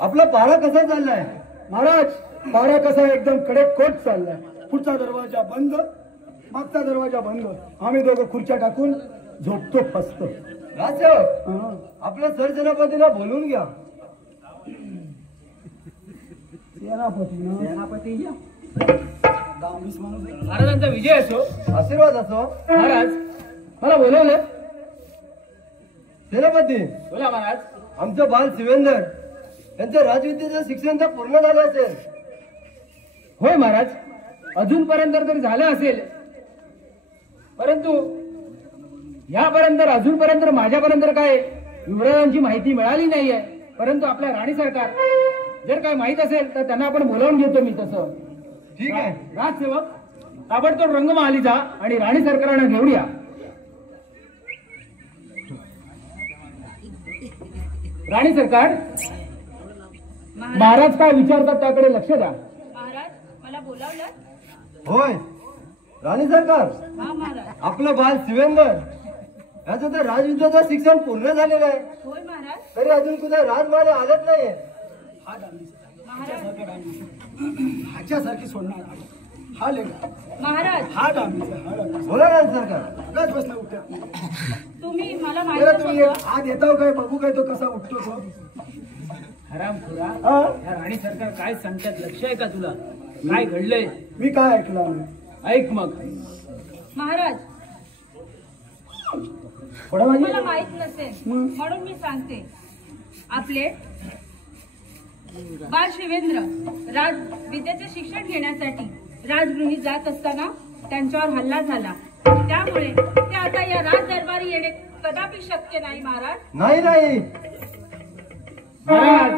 आपला पारा कसा चाललाय? महाराज पारा कसा एकदम कडक कोट चाललाय. पुढचा दरवाजा बंद, मागचा दरवाजा बंद. आम्ही दोघं खुर्च्या टाकून झोपतो फसतो. राजसेवक हा. आपल्या सरसेनापतीला बोलवून घ्या. सेनापती ना. सेनापती या. 10-20 माणूस आहे. महाराजांचा विजय असो. आशीर्वाद असो. महाराज मला बोलवलं. सेनापती बोला महाराज. आमचं बाल शिवेंदर यांचं राजविद्येचं शिक्षण तर पूर्ण झालं असेल. होय महाराज, अजूनपर्यंत तरी झालं असेल, परंतु यापर्यंत अजूनपर्यंत माझ्यापर्यंत काय युवराजांची माहिती मिळाली नाहीये. परंतु आपल्या राणी सरकार जर काय माहित असेल तर त्यांना आपण बोलावून घेतो. मी तसं ठीक आहे. राजसेवक ताबडतोब रंगमहाली जा आणि राणी सरकारांना घेऊन या. राणी सरकार, महाराज काय विचारतात त्याकडे लक्ष द्या. महाराज मला बोलावलं. होय राणी सरकार, हा महाराज. आपलं बाल शिवेंदर याचं तर राजविद्येचं शिक्षण पूर्ण झालेलं आहे. होय महाराज. तरी अजून कुठे राजमाला आलत नाहीये. हा डांबी. महाराज ह्याच्यासारखी सोडणार. हा लेगा. महाराज हा डांबीचा. हा डांबीचा. बोला राणी सरकार. बस बसला उठ्या. तुम्ही मला बरं तुम्ही माहिती हात येताव काय बघू काय तो कसा उठतो तो. हरामखोरा, हा? या राणी सरकार काय सांगतात लक्ष आहे का तुला? काय घडलंय मी काय ऐकलं नाही. ऐक मग. महाराज थोडा माझी मला माहित नसेल म्हणून मी सांगते. आपले बाळ शिवेंद्र राज विद्येचे शिक्षण घेण्यासाठी राजगृही जात असताना त्यांच्यावर हल्ला झाला. त्यामुळे ते आता या राज दरबारी येणे कदापि शक्य नाही. महाराज नाही नाही महाराज,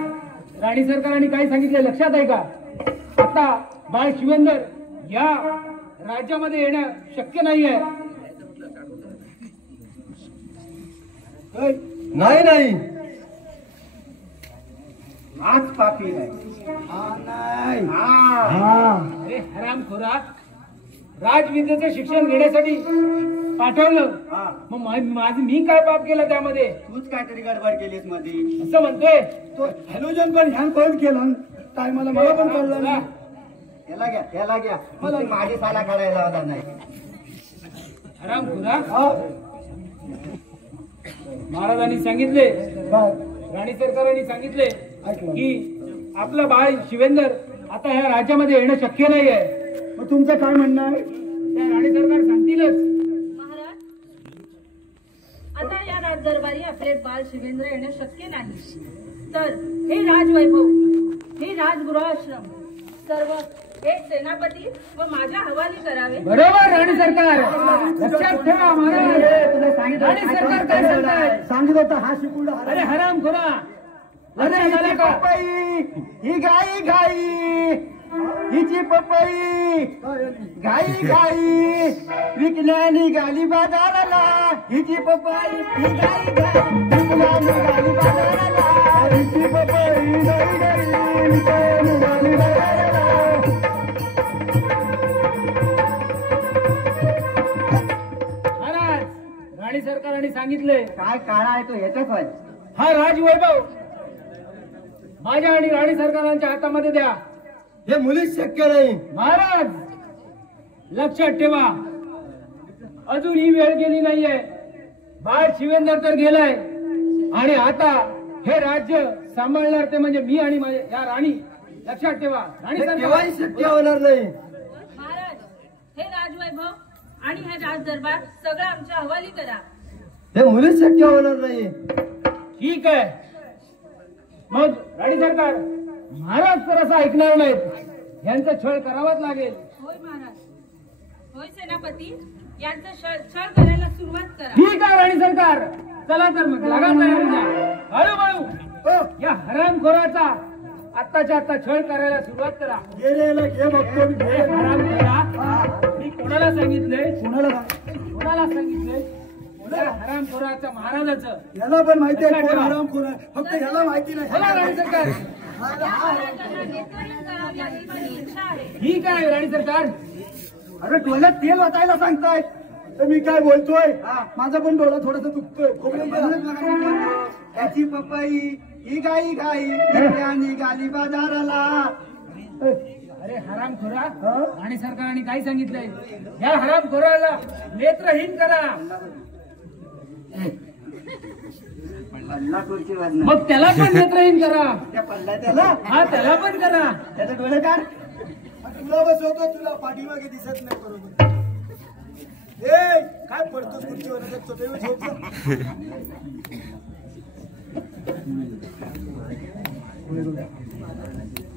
राणी सरकारांनी काय सांगितलं लक्षात आहे का? आता बाळ शिवेंदर या राज्यामध्ये येणं शक्य नाहीये. काय? नाही नाही आज पापी नाही. हा नाही. हा. अरे हरामखोरा, राजविद्येचं शिक्षण घेण्यासाठी पाठवलं. हा. मग माझं मी काय पाप केलं त्यामध्ये तूच काहीतरी गडबड केलीस मध्ये. असं म्हणतोय. तो हॅलोजन पण ह्यान बंद केला काय मला पण कळलं नाही. याला घ्या. मला माझी साला काढायला आला नाही. हरामखोरा, हा. महाराजांनी सांगितले, काय? राणी सरकारांनी सांगितले ऐकलं. की आपलं बाळ शिवेंदर आता ह्या राज्यामध्ये येणं शक्य नाहीये. मग तुमचं काय म्हणणं आहे? त्या राणी सरकार सांगतीलच. महाराज आता या राज दरबारी आपले बाल शिवेंद्र येणे शक्य नाही. तर हे राजवैभव, हे राजगृहाश्रम सर्व एक सेनापती व माझ्या हवाली करावे. बरोबर राणी सरकार, लक्षात ठेवा महाराज. तुला सांगितलं राणी सरकार काय सांगताय? सांगितलं होतं हा शिकून अरे हरामखोरा, लक्षात आलं का? पपई ही गाई गाई हिची पपई गाई गाई विकल्या निघाली बाजाराला. हिची पपई ही गाई गाई विकल्या निघाली बाजाराला. हिची पपई गाई गाई विकल्या निघाली बाजाराला. महाराज, राणी सरकारांनी सांगितले काय काळा आहे तो ह्याच्याच आहे. हा राजवैभव माझ्या आणि राणी सरकारांच्या हातामध्ये द्या. हे मुलीच शक्य नाही. महाराज लक्षात ठेवा, अजून ही वेळ गेली नाहीये. बाळ शिवेंदर तर गेलाय आणि आता हे राज्य सांभाळणार ते म्हणजे मी आणि या राणी. लक्षात ठेवा राणी हे केव्हाही शक्य सरकार. होणार नाही. महाराज हे राजवैभव आणि हे राज दरबार सगळं आमच्या हवाली करा. हे मुलीच शक्य होणार नाही. ठीक आहे, मग राणी सरकार महाराज तर असं ऐकणार नाहीत. यांचा छळ करावाच लागेल. होय महाराज. होय सेनापती, यांचा छळ करायला सुरुवात करा. ठीक आहे राणी सरकार, चला तर मग लागा तयारीला. हळूहळू या हरामखोराचा आत्ताच्या आत्ता छळ करायला सुरुवात करा. गेलेला घे बघतो मी. हे हरामखोरा, मी कोणाला सांगितलंय? कोणाला सांगितलंय? या हरामखोराचं महाराजाचं. याला पण माहिती आहे कोण हरामखोर आहे, फक्त याला माहिती बोला नाही. राणी सरकार. या महाराजांना नेतृत्व करावे अशी माझी इच्छा आहे. ठीक आहे राणी सरकार, अरे डोळ्यात तेल वाचायला सांगतायत तर मी काय बोलतोय माझा पण डोळा थोडासा दुखतोय त्याची पपई ही गाई गाई निघाली बाजाराला. अरे हरामखोरा, आणि सरकारने काय सांगितलंय? या हरामखोराला नेत्रहीन करा. पल्ला खुर्चीवर नाही. मग त्याला पण नेत्रहीन करा. त्या पल्ला त्याला हा, त्याला पण करा. त्याचं डोळे काढ. तुला बसवतो, तुला पाठीमागे दिसत नाही बरोबर. ए काय पडतोस खुर्चीवर?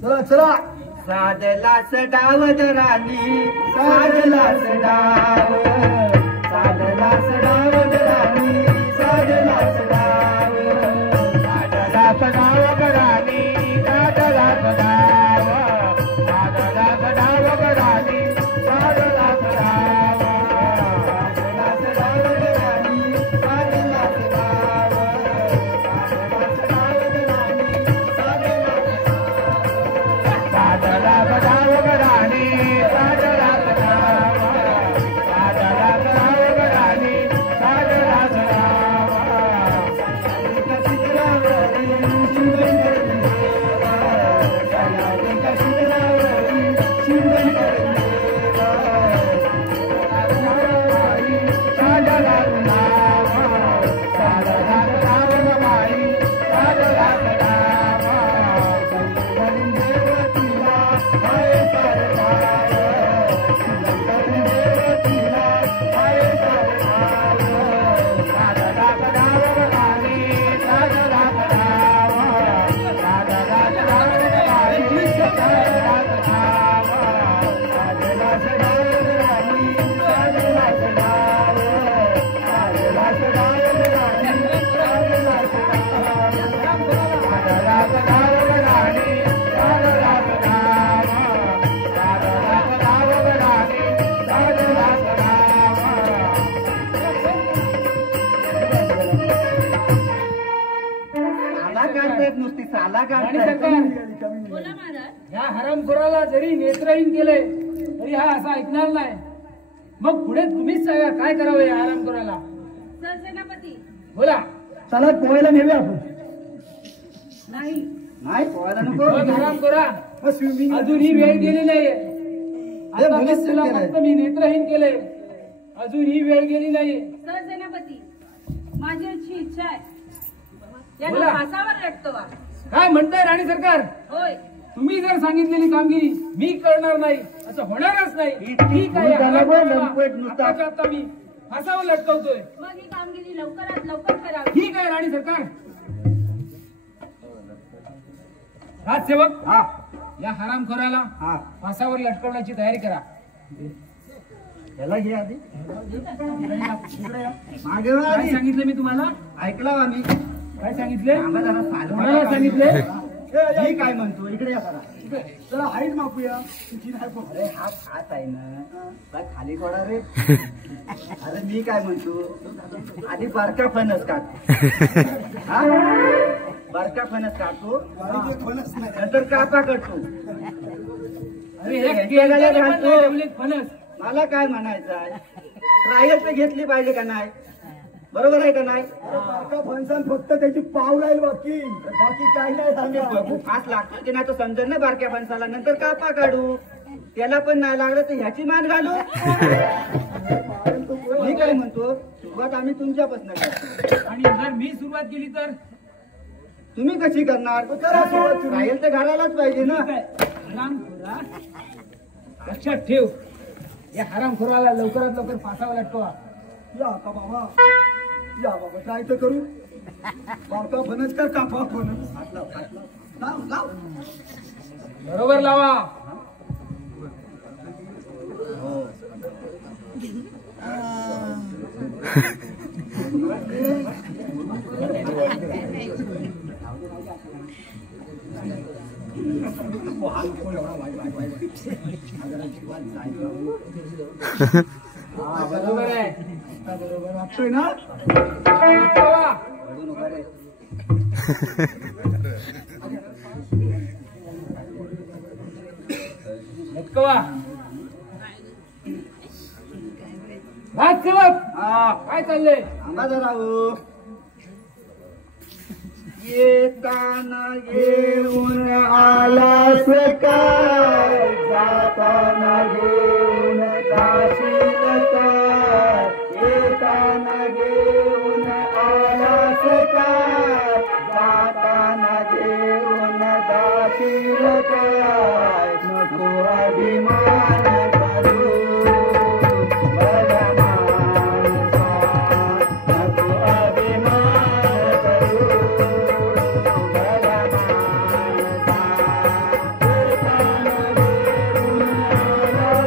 चला चला. साधलास डावद राणी, साधलास डाव, साधलास डावद राणी, साधलास डाव, साधलास डावद राणी, साधलास डाव, साधलास डावद राणी, साधलास डाव, साधलास डावद राणी, साधलास डाव, साधलास डावद राणी, साधलास नुसती साला काढतायत. बोला महाराज. या हरामखोराला जरी नेत्रहीन केले तरी हा असा ऐकणार नाही. मग पुढे तुम्हीच सांगा काय करावं या हरामखोराला. सरसेनापती. बोला. चला पोहायला नेऊया आपण. नाही. नाही पोहायला नको. मग हरामखोरा, स्विमिंग अजूनही वेळ गेली नाहीये. आता मुलीच तुला केलंय. फक्त मी नेत्रहीन केले, अजूनही वेळ गेली नाहीये. सरसेनापती, माझी अशी इच्छा आहे, यांना बोला. फासावर लटकवा. काय म्हणताय राणी सरकार? होय. तुम्ही जर सांगितलेली कामगिरी मी करणार नाही असं होणारच नाही. ठीक आहे, त्याला पण हरामखोराला लंपट नुसता. आताच्या आता मी फासावर लटकवतोय. मग ही कामगिरी लवकरात लवकर करावी. ठीक आहे राणी सरकार. राजसेवक, हा या हरामखोराला हा फासावर लटकवण्याची तयारी करा. याला घे आधी. मागे वळ काय आधी. सांगितलं मी तुम्हाला? ऐकला आम्ही. काय सांगितले? आम्हा जरा चालू कोणाला नका. सांगितले? मी काय म्हणतो इकडे या जरा. चला हाईट मापूया. तुझी नाही पण. अरे हा हात आहे ना, बा खाली कोडा रे. अरे मी काय म्हणतो, आधी बारका फणस काढ. हा बारका फणस काढतो, बारीक एक फणस नाही. नंतर कापा करतो. अरे हे एक केलेलं केलेलं पण घालतो. नाही ठेवलेत फणस. मला काय म्हणायचं आहे, ट्रायल तर घेतली पाहिजे का नाही? बरोबर आहे का नाही? बारका फणसान फक्त त्याची पाव राहील बाकी काय नाही सांगत. बघू फास लागतो की नाही तो समजेल ना बारक्या फणसाला. नंतर कापा काढू, त्याला पण नाही लागलं तर ह्याची मान घालू. मी काय म्हणतो, सुरुवात आम्ही तुमच्यापासून करतो. आणि जर मी सुरुवात केली तर तुम्ही कशी करणार? ट्रायल तर घालायलाच पाहिजे ना. ठीक आहे. हरामखोरा, लक्षात ठेव, या हरामखोराला लवकरात लवकर फासावर लटकवा. या का बाबा, या बाबा ट्राय तर करू. बारका फणस का कापा फणस? लाव लाव. बरोबर लावा. हा, बरोबर आहे. बरोबर वाटतोय ना? लटकवा. लटकवा. राजसेवक हा काय चाललंय? थांबा जरा हो. येताना घेऊन आलास काय, जाताना घेऊन जाशील काय, येताना घेऊन आलास काय, जाताना घेऊन जाशील काय, नको अभिमान करू बला माणसा, नको अभिमान करू बला माणसा, येताना घेऊन आलास काय,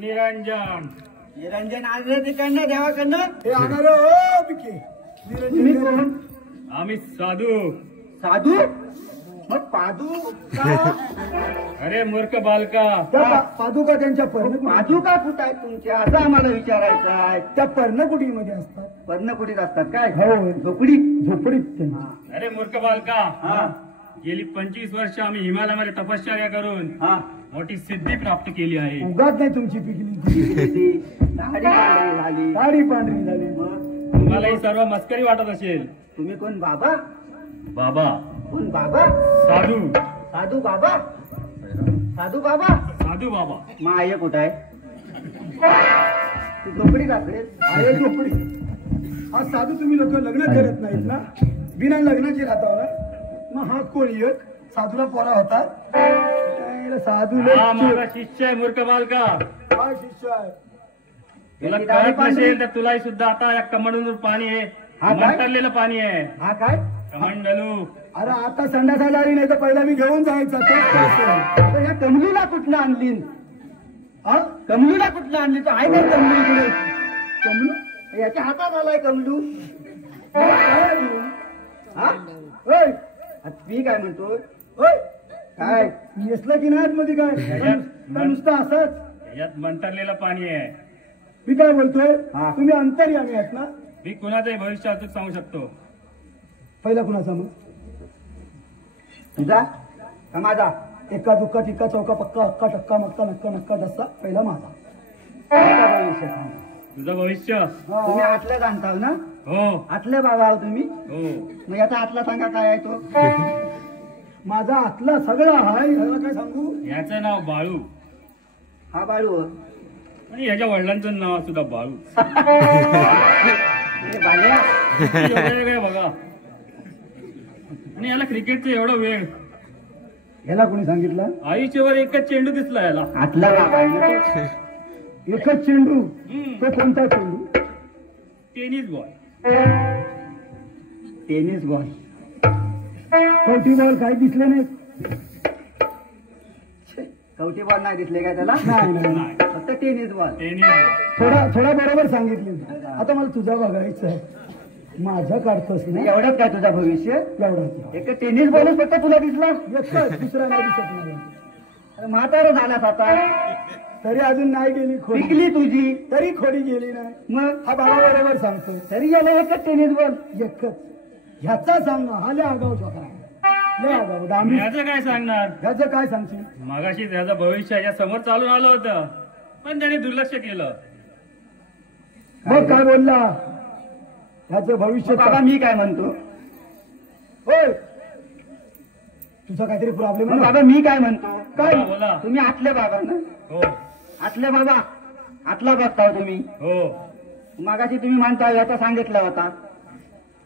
निरंजन निरंजन आले तिकडनं देवाकडनं हे आणार हो पिके तुम्ही कोण? आम्ही साधू. साधू मग पादू का? अरे मूर्ख बालका, त्या पादुका त्यांच्या पर्णकुटी पादू का कुठं आहे तुमच्या असं आम्हाला विचारायचं आहे. त्या पर्णकुटीमध्ये असतात. पर्णकुटीत असतात काय? हो. झोपडी झोपडीत त्यांच्या. अरे मूर्ख बालका, हा गेली 25 वर्ष आम्ही हिमालयामध्ये तपश्चर्या करून हा मोठी सिद्धी प्राप्त केली आहे. उगाच नाही तुमची पिकली. दाढी पांढरी झाली. साडी पांढरी झाली. मग तुम्हाला ही सर्व मस्करी वाटत असेल. तुम्ही कोण बाबा? बाबा, कोण बाबा? साधू, साधू बाबा? साधू बाबा? साधू बाबा. मग आई कुठं आहे? ती झोपडी असेल. आहे झोपडी. हा साधू तुम्ही लोक लग्न करत नाहीत ना, बिना लग्नाची राहता ना. मग हा कोण एक साधूला पोरा होता. साधू हा माझा शिष्य आहे मूर्ख बालका. हा शिष्य आहे. तुला कळत नसेल तर तुलाही सुद्धा आता या कमंडलूर पाणी आहे, हा काय? मंतरलेलं पाणी आहे. हा काय? कमंडलू. अरे आता संडासा आली नाही तर पहिला मी घेऊन जायचा. तर या कमलूला कुठनं आणली? हा कमलूला कुठनं आणली? तर आहे काय कमलू इकडे? कमलू याच्या हातात आलाय कमलू. काय हा होय मी काय म्हणतो? होय काय नेसलं की नाही मध्ये काय का नुसतं असंच? यात मंतरलेलं पाणी आहे. मी काय बोलतोय, हा. तुम्ही अंतर्यामी आहेत ना. मी कुणाचंही भविष्य अचूक सांगू शकतो. पहिला कुणाचा मग? तुझा का माझा? एका दुःखा टिक्का चौका पक्का अक्का टक्का मक्का नक्का नक्का डस्सा पहिला माझा. तुझा भविष्य सांग. तुझं भविष्य. हा. तुम्ही आतलं जाणताव ना? हो आतले बाबा आहो तुम्ही. हो. मग याचा आतला सांगा काय आहे तो? माझा आतला सगळा हाय. ह्याला काय सांगू? याचं नाव बाळू हा बाळू. आणि याच्या वडिलांचं नाव सुद्धा बाळू. हे बाल्या. एवढं वेळ आहे बघा. आणि याला क्रिकेटचं एवढं वेळ. ह्याला कोणी सांगितलं? आयुष्यावर एकच चेंडू दिसला याला. आतला बाबा आहे ना तो. एकच चेंडू. हम्म. तो कोणता चेंडू? Tennis ball. Tennis ball. कवटी बॉल काही दिसले नाही. कवटी बॉल नाही दिसले काय त्याला? नाही, फक्त टेनिस बॉल. Tennis ball. थोडा बरोबर सांगितले. आता मला तुझा बघायचं आहे. माझं काढतोस नाही. एवढंच काय तुझं भविष्य? एवढंच. एक टेनिस बॉलच फक्त तुला दिसला? एकच, दुसरा नाही दिसत मला. म्हातारा झालास आता, तरी अजून नाही गेली खोडी. विकली तुझी तरी खोडी गेली नाही. मग हा बाबा बरोबर सांगतो. तरी याला एकच टेनिस बॉल. एकच. ह्याचा सांग ना. हा लय आगाऊ छोकरा. लय आगाऊ. डांबी. ह्याचं काय सांगणार? ह्याचं काय सांगशील? मगाशी त्याचं भविष्य याच्या समोर चालून आलं होतं, पण त्याने दुर्लक्ष केलं. मग काय बोलला? ह्याचं भविष्य. बाबा मी काय म्हणतो? होय, तुझा काहीतरी प्रॉब्लेम आहे. बाबा मी काय म्हणतो? काय बोला. तुम्ही आतले बाबा ना? हो. आतले बाबा. आतला बघता तुम्ही. हो. मगाशी तुम्ही म्हणता याचा सांगितला होता.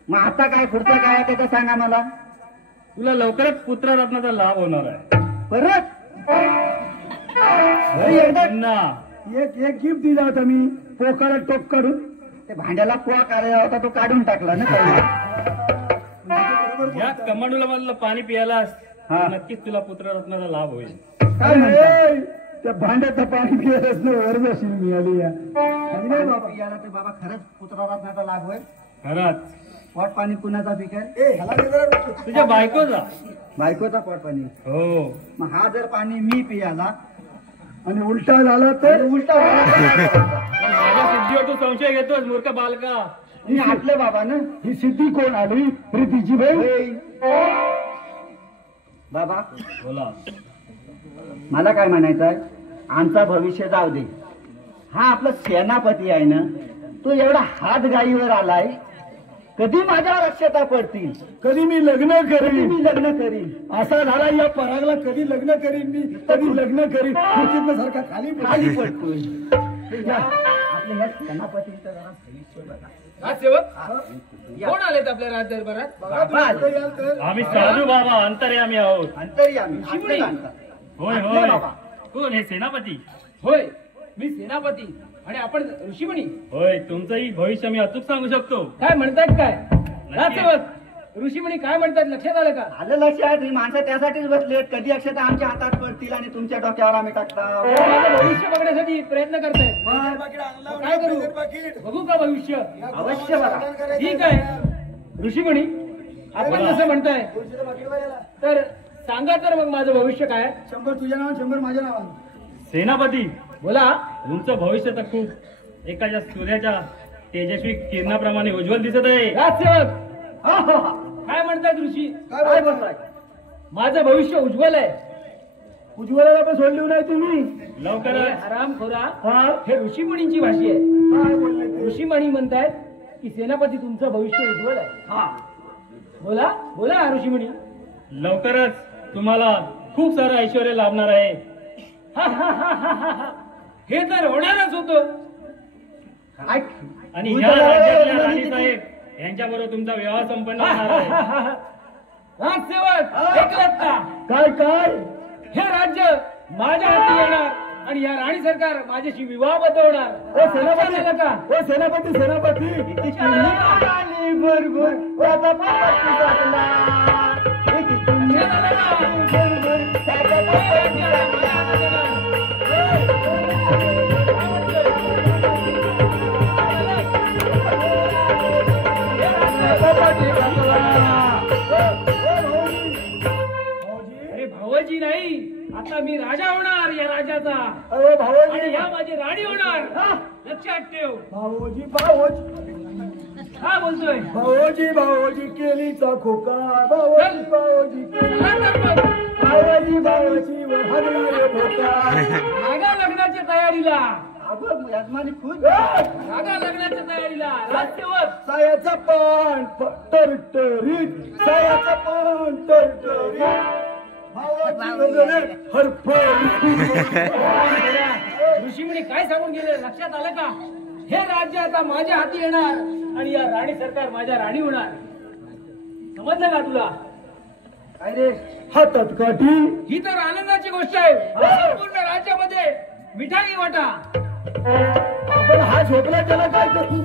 मग आता काय पुढचं काय त्याचं सांगा मला. तुला लवकरच पुत्ररत्नाचा लाभ होणार आहे. परत एक गिफ्ट दिला होता मी. पोकाला टोप काढून. ते भांड्याला पोहा काढायला होता, तो काढून टाकला ना. या कमांडूला मधलं पाणी पियालास नक्कीच तुला पुत्ररत्नाचा लाभ होईल. काय नाही, त्या भांड्याचं पाणी पियालाच ना वरदक्षिण मिळाली. याला ते बाबा खरंच पुत्ररत्नाचा लाभ होईल. खरंच. पोट पाणी कुणाचा पिकाय? तुझ्या बायकोचा. बायकोचा पोट पाणी. हो. मग हा जर पाणी मी पियाला आणि उलटा झाला तर? उलटा माझ्या सिद्धीवर तू संशय घेतोस मूर्ख बालका. मी आपले बाबा ना. ही सिद्धी कोण आली? प्रीतीची बाई. बाबा बोला. मला काय म्हणायचं आहे, आमचा भविष्य जाऊ दे. हा आपला सेनापती आहे ना, तो एवढा हात गाईवर आलाय. कधी माझ्यावर अक्षता पडतील? कधी मी लग्न करीन. असा झाला या परागला. कधी लग्न करीन मी, कधी लग्न करीन. सारखा खाली पडतोय. आपल्या या सेनापतीचं जरा भविष्य बघा. कोण आलेत आपल्या राज दरबारात? आम्ही साधू बाबा अंतर्यामी आहोत. अंतर्यामी. होय होय. कोण हे सेनापती? होय, मी सेनापती. आणि आपण ऋषीमुनी. होय. तुमचंही भविष्य मी अचूक सांगू शकतो. काय म्हणतात? काय राजसेवक ऋषीमुनी काय म्हणतात? लक्षात आलं का? आलं लक्षात. ही माणसं त्यासाठीच बसलेत. कधी अक्षता आमच्या हातात पडतील आणि तुमच्या डोक्यावर आम्ही टाकता. माझं भविष्य बघण्यासाठी प्रयत्न करतायत. काय करू? बघू का भविष्य? अवश्य बघा. ठीक आहे ऋषीमुनी, आपण जसं म्हणताय तर सांगा तर मग माझं भविष्य काय? 100 तुझ्या नावाने, 100 माझ्या नावाने. सेनापती बोला. तुमचं भविष्य तर खूप एखाद्या सूर्याच्या तेजस्वी किरणाप्रमाणे उज्ज्वल दिसत आहे. राजसेवक काय म्हणतात ऋषी? काय बोलताय? माझं भविष्य उज्ज्वल आहे. उज्ज्वलाला पण सोडली नाही तुम्ही. लवकरच. हरामखोरा, हे ऋषीमुनींची भाषा आहे. काय बोलले? ऋषीमुनी म्हणतायत की सेनापती तुमचं भविष्य उज्ज्वल आहे. बोला बोला ऋषीमुनी. लवकरच तुम्हाला खूप सारं ऐश्वर्य लाभणार आहे. हे तर होणारच होतं. आणि ह्या राज्यातल्या राणीसाहेब यांच्याबरोबर तुमचा विवाह संपन्न होणार आहे. राजसेवक ऐकलत का? काय? हे राज्य माझ्या हाती येणार आणि या राणी सरकार माझ्याशी विवाहबद्ध होणार. सेनापती अरे भावजी नाही, आता मी राजा होणार या राज्याचा. आणि या माझी राणी होणार. लक्षात ठेव. भावोजी काय बोलतोय? भावोजी केलीचा खोका. भावोजी रागा लग्नाच्या तयारीला. यजमानी खुश. रागा लग्नाच्या तयारीला. राजसेवक सायाचा पण टरटरीत. सायाचा पण टरटरीत. ऋषीमुनी काय सांगून गेले लक्षात आलं का? हे राज्य आता माझ्या हाती येणार आणि या राणी सरकार माझ्या राणी होणार. समजलं का तुला? काय रे हातात काठी? ही तर आनंदाची गोष्ट आहे. संपूर्ण राज्यामध्ये मिठाई वाटा. पण हा झोपला त्याला काय करू?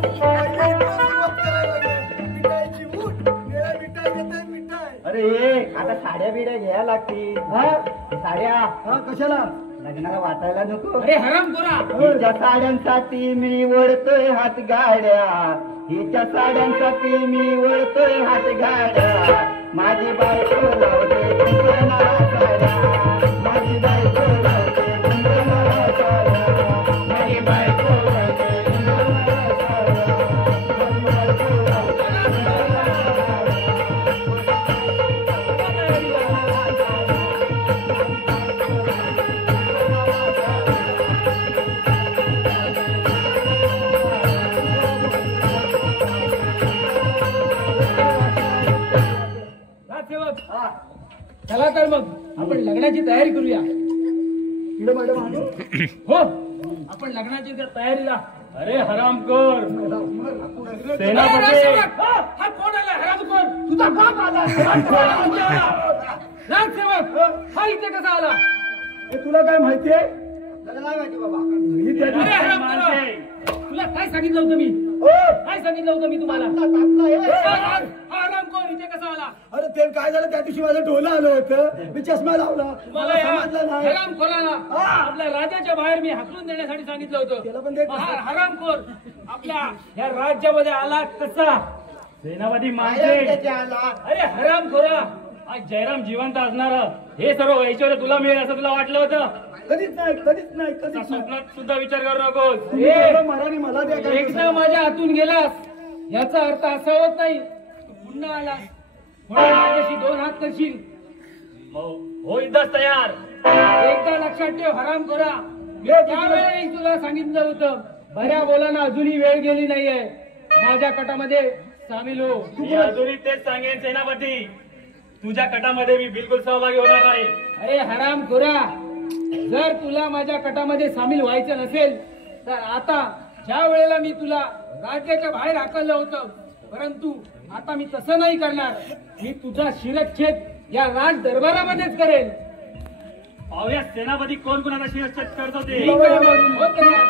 अरे ये आता साड्या बिड्या घ्यायला लागतील. साड्या कशाला? लग्नाला वाटायला नको. अरे हराम खोरा, हिच्या साड्यांसाठी मी वळतोय हात गाड्या. हिच्या साड्यांसाठी मी वळतोय हात गाड्या. माझी बायको लावते कुंकणाला साड्या. माझी बायको लावते कुंकणाला साड्या. माझी बायको लावते कुंकणाला साड्या. माझी बायको लावते चला तर मग आपण लग्नाची तयारी करूया. हो, आपण लग्नाची तयारीला. अरे हरामखोर सेनापती, हा कोण आला? हरामखोर तुझा बाप आला. राजसेवक हा इथे कसा आला? हे तुला काय माहितीये? अरे हरामखोर, तुला काय सांगितलं होतं मी? काय सांगितलं होतं मी तुम्हाला? हरामखोर इथे कसा आला? अरे ते काय झालं, त्या दिवशी माझं डोलं आलं होतं, मी चष्मा लावला, मला समजलं नाही. हरामखोराला आपल्या राजाच्या बाहेर मी हाकलून देण्यासाठी सांगितलं होतं. हरामखोर आपल्या या राज्यामध्ये आला कसा? सेनापती मानसिंग. अरे हरामखोरा, आज जयराम जिवंत असणार हे सर्व ऐश्वर्य तुला मिळेल असं तुला वाटलं होतं? कधीच नाही, कधीच नाही, कधीच नाही. स्वप्नात सुद्धा विचार करू नकोस. महाराणी मला द्या काय. एकदा माझ्या हातून गेलास याचा अर्थ असा होत नाही तू पुन्हा आलास म्हणून माझ्याशी दोन हात करशील. हो युद्धास तयार. एकदा लक्षात ठेव हरामखोरा, मी त्यावेळेस तुला सांगितलं होतं बऱ्या बोलांना अजूनही वेळ गेली नाहीये. माझ्या कटामध्ये सामील हो. मी अजूनही तेच सांगेन सेनापती, तुझ्या कटामध्ये मी बिलकुल सहभागी होणार नाही. अरे हरामखोरा, जर तुला माझ्या कटामध्ये सामील व्हायचं नसेल तर आता ज्या वेळेला मी तुला राज्याच्या बाहेर हाकललं होतं, परंतु आता मी तसं नाही करणार. मी तुझा शिरच्छेद या राज दरबारामध्येच करेल. पाहूया सेनापती कोण कोणाचा शिरच्छेद करतो ते. हो तयार.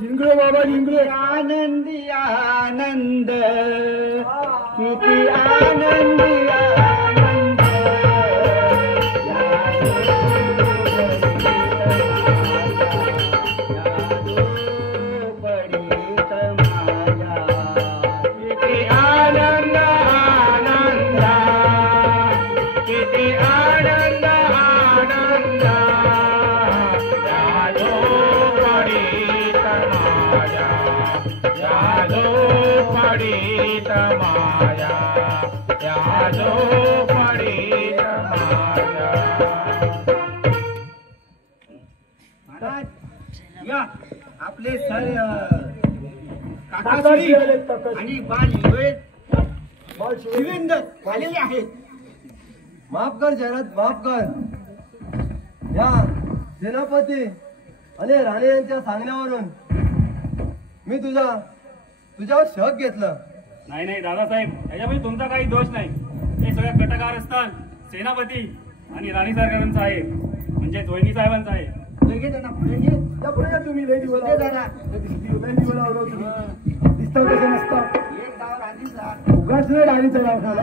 जिंकलो बाबा, जिंकलो. आनंदी आनंद, किती आनंदी आनंद. पडीत माझ्या किती आनंद आनंद, किती आनंद आनंद. पडीत माया, यादो पडीत माया. महाराज या आपले सर काकाश्री आणि बाल शिवेंद्र आलेले आहेत. माफ कर जयराज, माफ कर. या सेनापती आणि राणे यांच्या सांगण्यावरून मी तुझ्यावर शक घेतलं. नाही नाही दादासाहेब, याच्यामध्ये तुमचा काही दोष नाही. हे सगळं कटकारस्थान सेनापती आणि राणी सरकारांचं आहे, म्हणजे वहिनी साहेबांचं आहे. पुढे घे त्यांना, पुढे घे. त्या पुढे या तुम्ही लय दिवस पुढे जरा. लय दिवस लावलं तुम्ही दिसता कसं नसता एक डाव राणीचा. उगाच नाही राणीचं नाव झालं.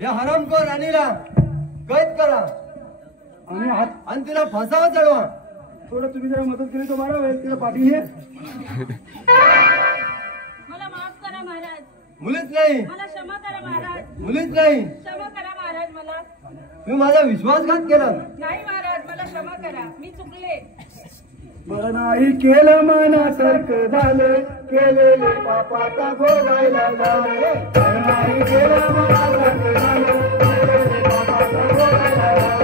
या हरामखोर राणीला कैद करा आणि हात आणि तिला फसावा चढवा. थोडं तुम्ही जरा मदत केली तर बरं होईल. तिला पाठी घे. मला माफ करा महाराज. मुलीच नाही, मला क्षमा करा महाराज. मुलीच नाही. क्षमा करा महाराज मला. तुम्ही माझा विश्वासघात केला. नाही महाराज मला क्षमा करा. मी चुकले. बरं नाही केलं मनासारखं झालं केलेले पापाचा भोगायला झालं. बरं नाही केलं मनासारखं झालं केलेले पापाचा भोगायला झालं.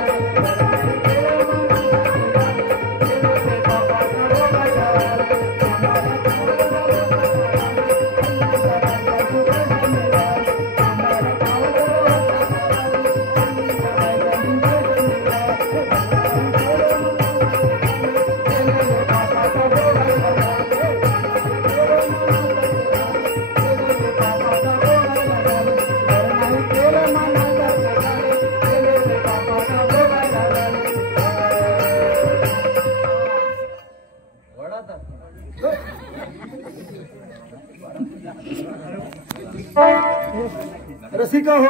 रसिका हो,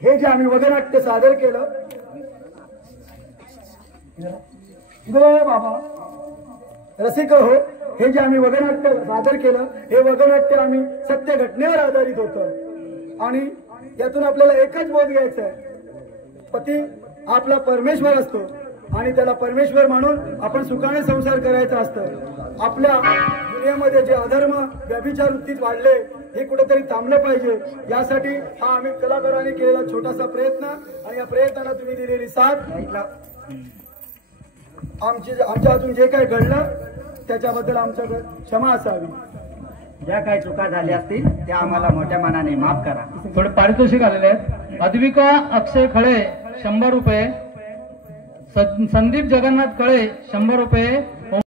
हे जे आम्ही वगनाट्य सादर केलं इकडे बाबा. रसिका हो, हे जे आम्ही वगनाट्य सादर केलं हे वगनाट्य आम्ही सत्य घटनेवर आधारित होतं आणि यातून आपल्याला एकच बोध घ्यायचा आहे. पती आपला परमेश्वर असतो आणि त्याला परमेश्वर मानून आपण सुखाने संसार करायचा असतं. आपल्या दुनियेमध्ये जे अधर्म व्यभिचार वृत्तीत वाढले हे कुठेतरी थांबलं पाहिजे. यासाठी हा आम्ही कलाकारांनी केलेला छोटासा प्रयत्न आणि या प्रयत्नाला तुम्ही दिलेली साथ आमच्या अजून जे काही घडलं त्याच्याबद्दल आमच्याकडे क्षमा असावी. ज्या काही चुका झाल्या असतील त्या आम्हाला मोठ्या मनाने माफ करा. थोडे पारितोषिक आलेले आहेत. अद्विका अक्षय खळे 100 रुपये, संदीप जगन्नाथ कळे 100 रुपये,